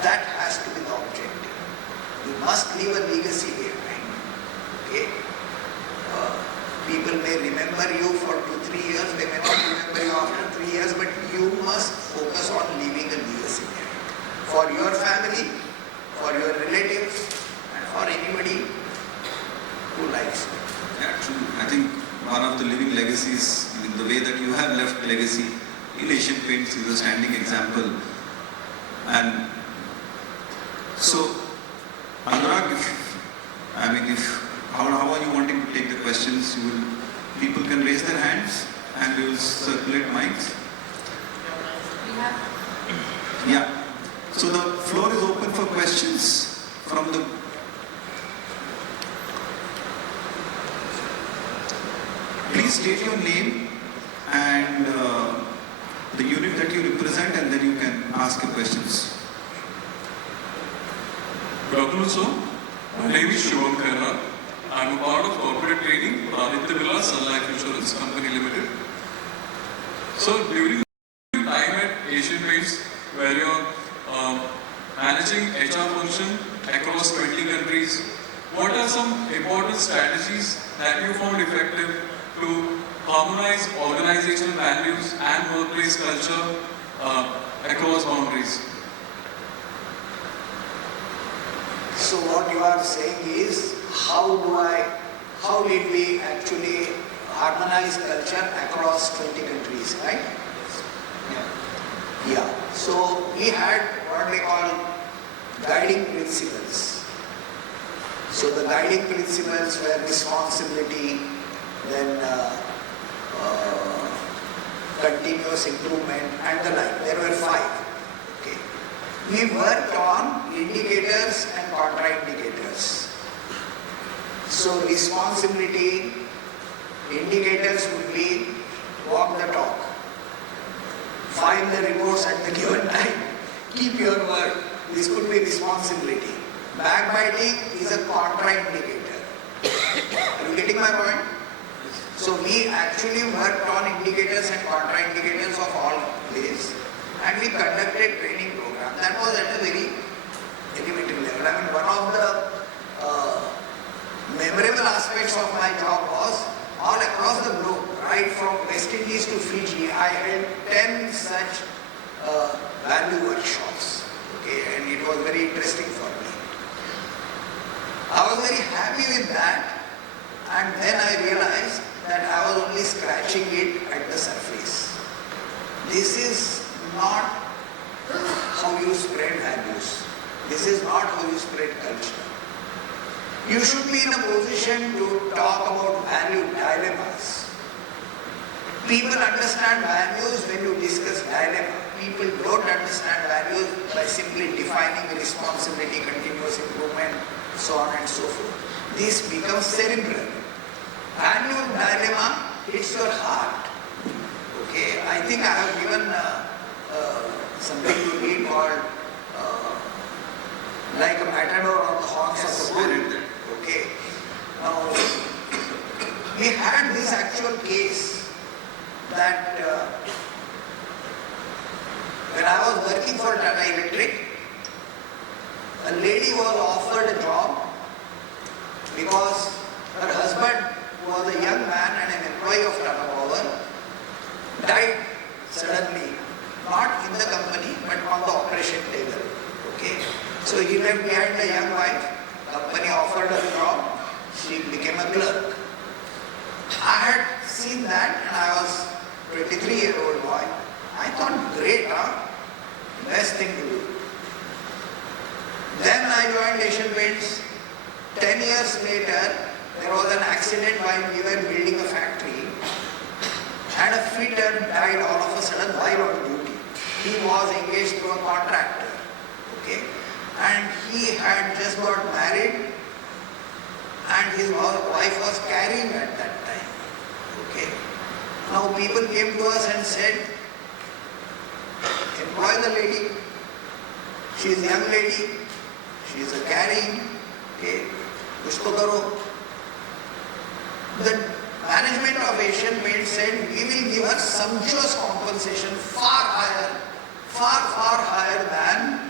That has to be the objective. You must leave a legacy behind. Okay? People may remember you for 2-3 years, they may not remember you after 3 years, but you must focus on leaving a legacy behind. For your family, for your relatives, and for anybody who likes you. Yeah, true. I think one of the living legacies, in the way that you have left legacy in Asian Paints, is a standing example. And so, Anurag, how are you wanting to take the questions? People can raise their hands and we will circulate mics. Yeah. So the floor is open for questions from the. Please state your name and the unit that you represent, and then you can ask your questions. Good afternoon, sir. My name is Shivam Khaira. I am a part of corporate training for Aditya Birla Sun Life Insurance Company Limited. So during your time at Asian Paints, where you are managing HR function across 20 countries, what are some important strategies that you found effective to harmonize organizational values and workplace culture across boundaries? So what you are saying is, how did we actually harmonize culture across 20 countries, right? Yeah. So we had what we call guiding principles. So the guiding principles were responsibility, then continuous improvement, and the like. There were 5. Okay. We worked on indicators and contraindicators. So responsibility, indicators would be walk the talk, file the reports at the given time, keep your word. This could be responsibility. Backbiting is a contraindicator. Are you getting my point? So we actually worked on indicators and contraindicators of all this, and we conducted training program. That was at a very elementary level. I mean, one of the memorable aspects of my job was all across the globe, right from West Indies to Fiji, I held 10 such value workshops. Okay, and it was very interesting for me. I was very happy with that, and then I realized that I was only scratching it at the surface. This is not how you spread values. This is not how you spread culture. You should be in a position to talk about value dilemmas. People understand values when you discuss dilemma. People don't understand values by simply defining responsibility, continuous improvement, so on and so forth. This becomes cerebral. Value dilemma hits your heart. Okay, I think I have given something to read called Like a Matador on the Horns of a Bull. Okay. Now, we had this actual case that when I was working for Tata Electric, a lady was offered a job because her husband, who was a young man and an employee of Tata Power, died suddenly, not in the company but on the operation table. Okay, so he left behind a young wife. Company offered her a job. She became a clerk. I had seen that, and I was 23-year-old boy. I thought, great, huh? Best thing to do. Then I joined Asian Paints. 10 years later, there was an accident while we were building a factory, and a fitter died all of a sudden while on duty. He was engaged to a contractor, okay, and he had just got married, and his wife was carrying at that time, okay. Now people came to us and said, employ the lady, she is a young lady, she is a carrying, okay, kuch to karo. The management of Asian Paints said, we will give her sumptuous compensation far higher than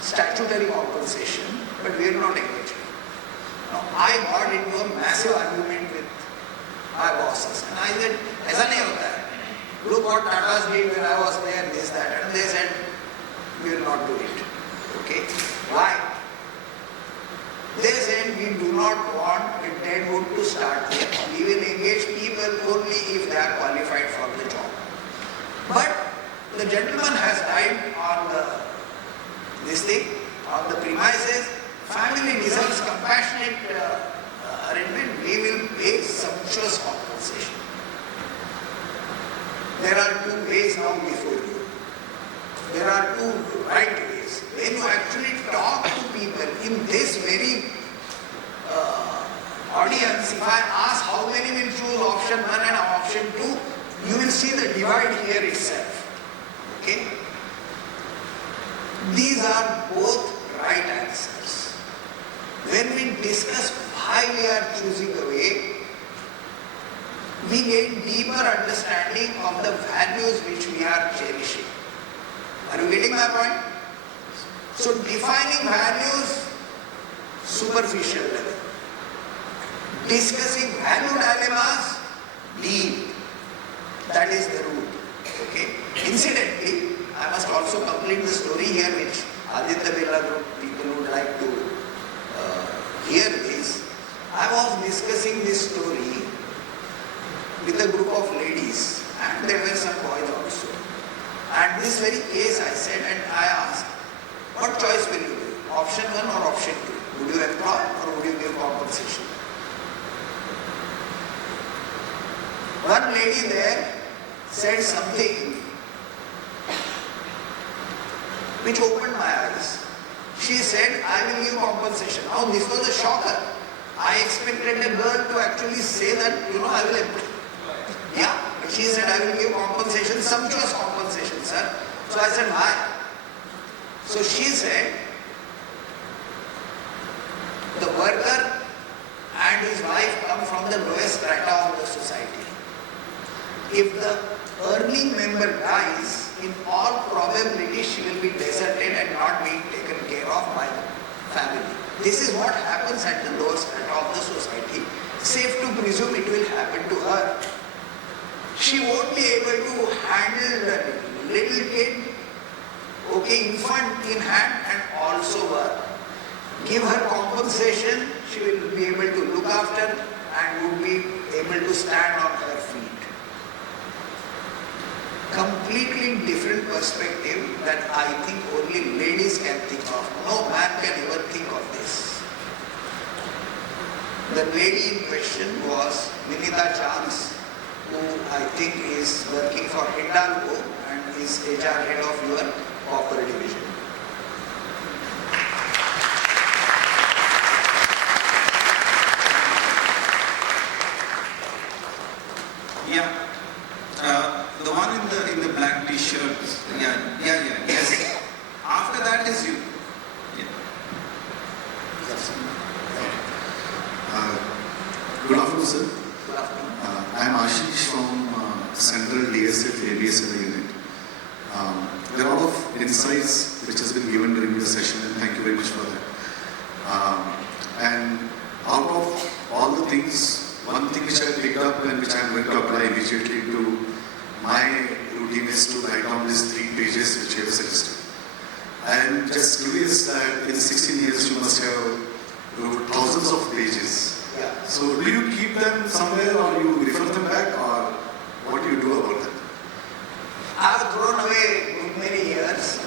statutory compensation, but we are not engaged. Now I got into a massive argument with my bosses, and I said, ऐसा नहीं होता है. Look what Tata's did when I was there, this, that, and they said, we will not do it. Okay, why? They said, we do not want a dead wood to start with. We will engage people only if they are qualified for the job. But the gentleman has died on on the premises. Family deserves compassionate arrangement. We will pay sumptuous compensation. There are two ways now before you. There are two right ways. When you actually talk to people in this very audience, if I ask how many will choose option 1 and option 2, you will see the divide here itself. Okay? These are both right answers. When we discuss why we are choosing a way, we get deeper understanding of the values which we are cherishing. Are you getting my point? So defining values, superficial level. Discussing value dilemmas, deep. That is the root. Okay. Incidentally, I must also complete the story here, which Aditya Birla Group people would like to hear this. I was discussing this story with a group of ladies, and there were some boys also. And this very case I said, and I asked, what choice will you do? Option 1 or option 2? Would you employ or would you give compensation? One lady there said something which opened my eyes. She said, I will give compensation. Now this was a shocker. I expected a girl to actually say that, I will employ. Yeah, but she said, I will give compensation, sumptuous compensation, sir. So I said, why? So she said, the worker and his wife come from the lowest strata of the society. If the earning member dies, in all probability she will be deserted and not being taken care of by the family. This is what happens at the lowest strata of the society. Safe to presume it will happen to her. She won't be able to handle the little kid, okay, infant in hand, and also work. Give her compensation, she will be able to look after and would be able to stand on her feet. Completely different perspective that I think only ladies can think of. No man can ever think of this. The lady in question was Vinita Chance, who I think is working for Hindalco and is HR head of your copper division. Yeah. The one in the black t-shirt. Yes. After that is you. Yeah. Good afternoon, sir. Good afternoon. I am Ashish from Central DSF ABSL unit. There are a lot of insights which has been given during the session, and thank you very much for that. And out of all the things, one thing which I picked up and which I am going to apply immediately to my routine is to write down these 3 pages which you have suggested. I am just curious that in 16 years you must have wrote thousands of pages. Yeah. So do you keep them somewhere or you refer them back or what do you do about that? I have thrown away good many years.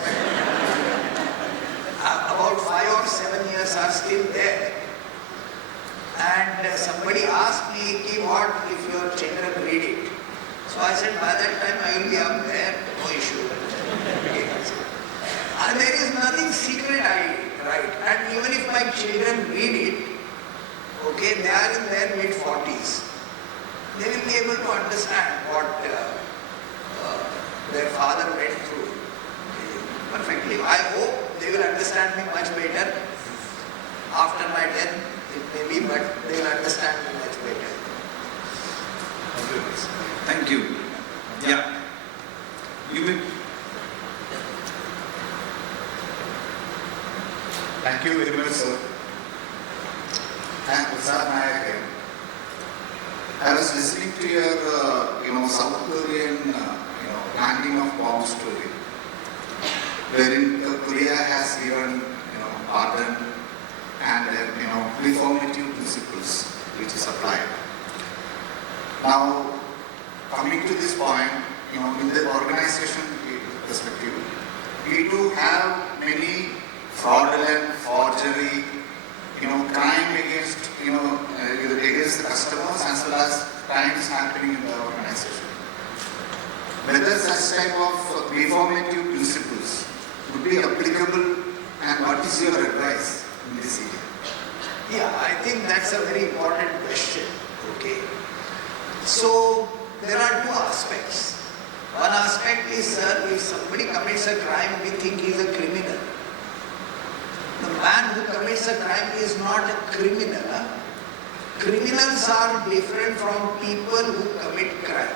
About 5 or 7 years are still there. And somebody asked me, what if your children read it? So I said, by that time I will be up there, no issue. And there is nothing secret I write. And even if my children read it, okay, they are in their mid-40s. They will be able to understand what their father went through perfectly. I hope they will understand me much better after my death. It may be, but they will understand me much better. Thank you. Yeah. You may. Thank you very much, sir. And Usad Nayak here. I was listening to your, South Korean, planting of bomb story, wherein Korea has given, pardon and, reformative principles which is applied. Now, coming to this point, in the organization perspective, we do have many fraudulent, forgery, crime against, against the customers as well as crimes happening in the organization. Whether such type of reformative principles would be applicable and what is your advice in this area? Yeah, I think that's a very important question. Okay. So there are 2 aspects. One aspect is, sir, if somebody commits a crime, we think he is a criminal. The man who commits a crime is not a criminal. Criminals are different from people who commit crime.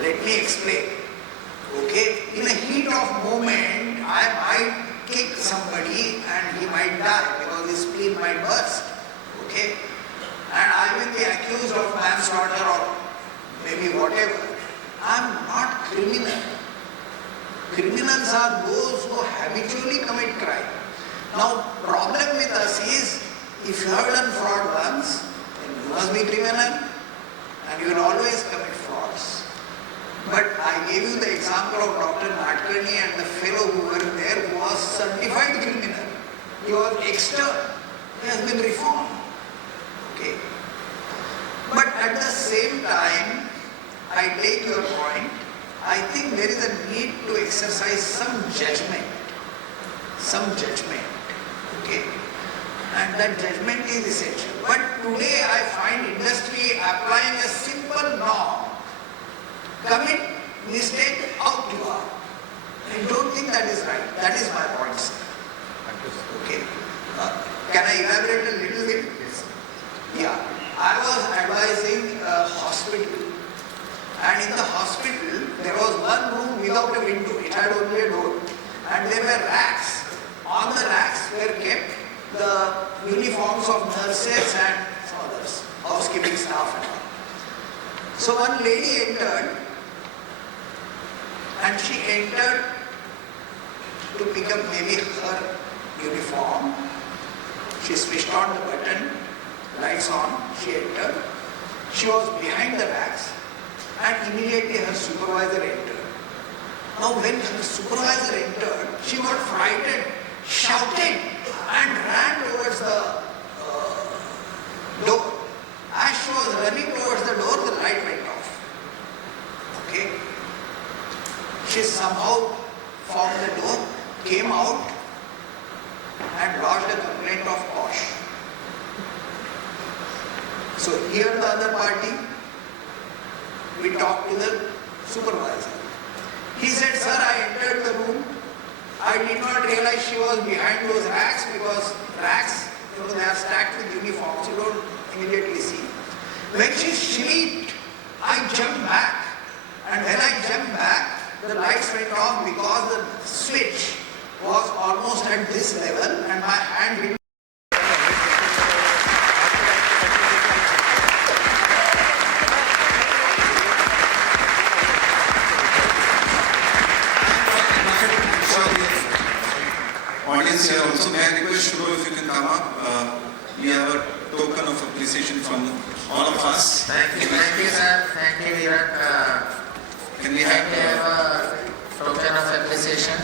Let me explain. Okay, in a heat of moment, I might kick somebody and he might die because his spleen might burst. Okay, and I will be accused of manslaughter or maybe whatever. I am not criminal. Criminals are those who habitually commit crime. Now, problem with us is, if you have done fraud once, then you must be criminal and you will always commit frauds. But I gave you the example of Dr. Nadkarni and the fellow who were there who was certified criminal. He was extern. He has been reformed. Okay. But at the same time, I take your point. I think there is a need to exercise some judgment. Some judgment. Okay. And that judgment is essential. But today I find industry applying a simple norm. Commit mistake, out you are. I don't think that is right. That is my point, sir. Okay. Can I elaborate a little bit? Yes. Yeah. I was advising a hospital. And in the hospital, there was one room without a window. It had only a door. And there were racks. On the racks were kept the uniforms of nurses and some others, housekeeping staff and all. So one lady entered, and she entered to pick up maybe her uniform. She switched on the button, lights on, she entered. She was behind the racks, and immediately her supervisor entered. Now when her supervisor entered, she got frightened, shouted, and ran towards the door. As she was running towards the door, the light went off. Okay? She somehow found the door, came out, and lodged a complaint of posh. So here the other party, we talked to the supervisor. He said, sir, I entered the room. I did not realize she was behind those racks because racks, they are stacked with uniforms. You don't immediately see. When she shrieked, I jumped back. And when I jumped back, the lights went off because the switch was almost at this level and my hand didn't. Audience here also, may I request Shubho if you can come up. We have a token of appreciation from all of us. Thank you, sir. Thank you, Vivek. Can we Can we have have a token of appreciation?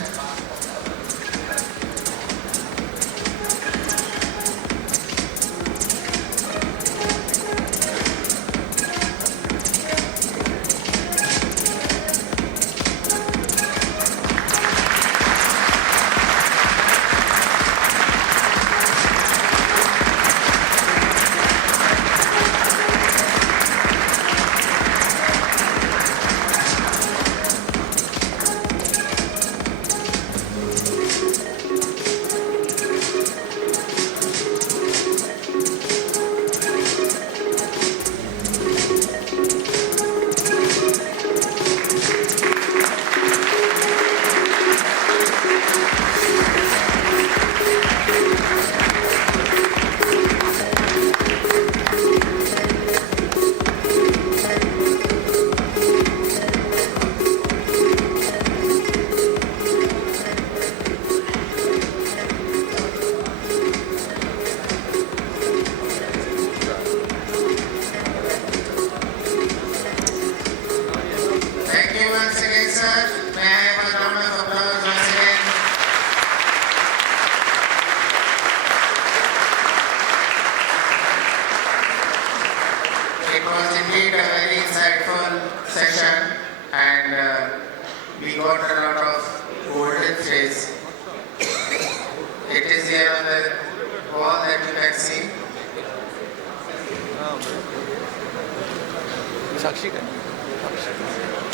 Thank you once again, sir. May I have a round of applause once again? It was indeed a very insightful session and we got a lot of golden phrase. It is here on the wall that you can see. साक्षी का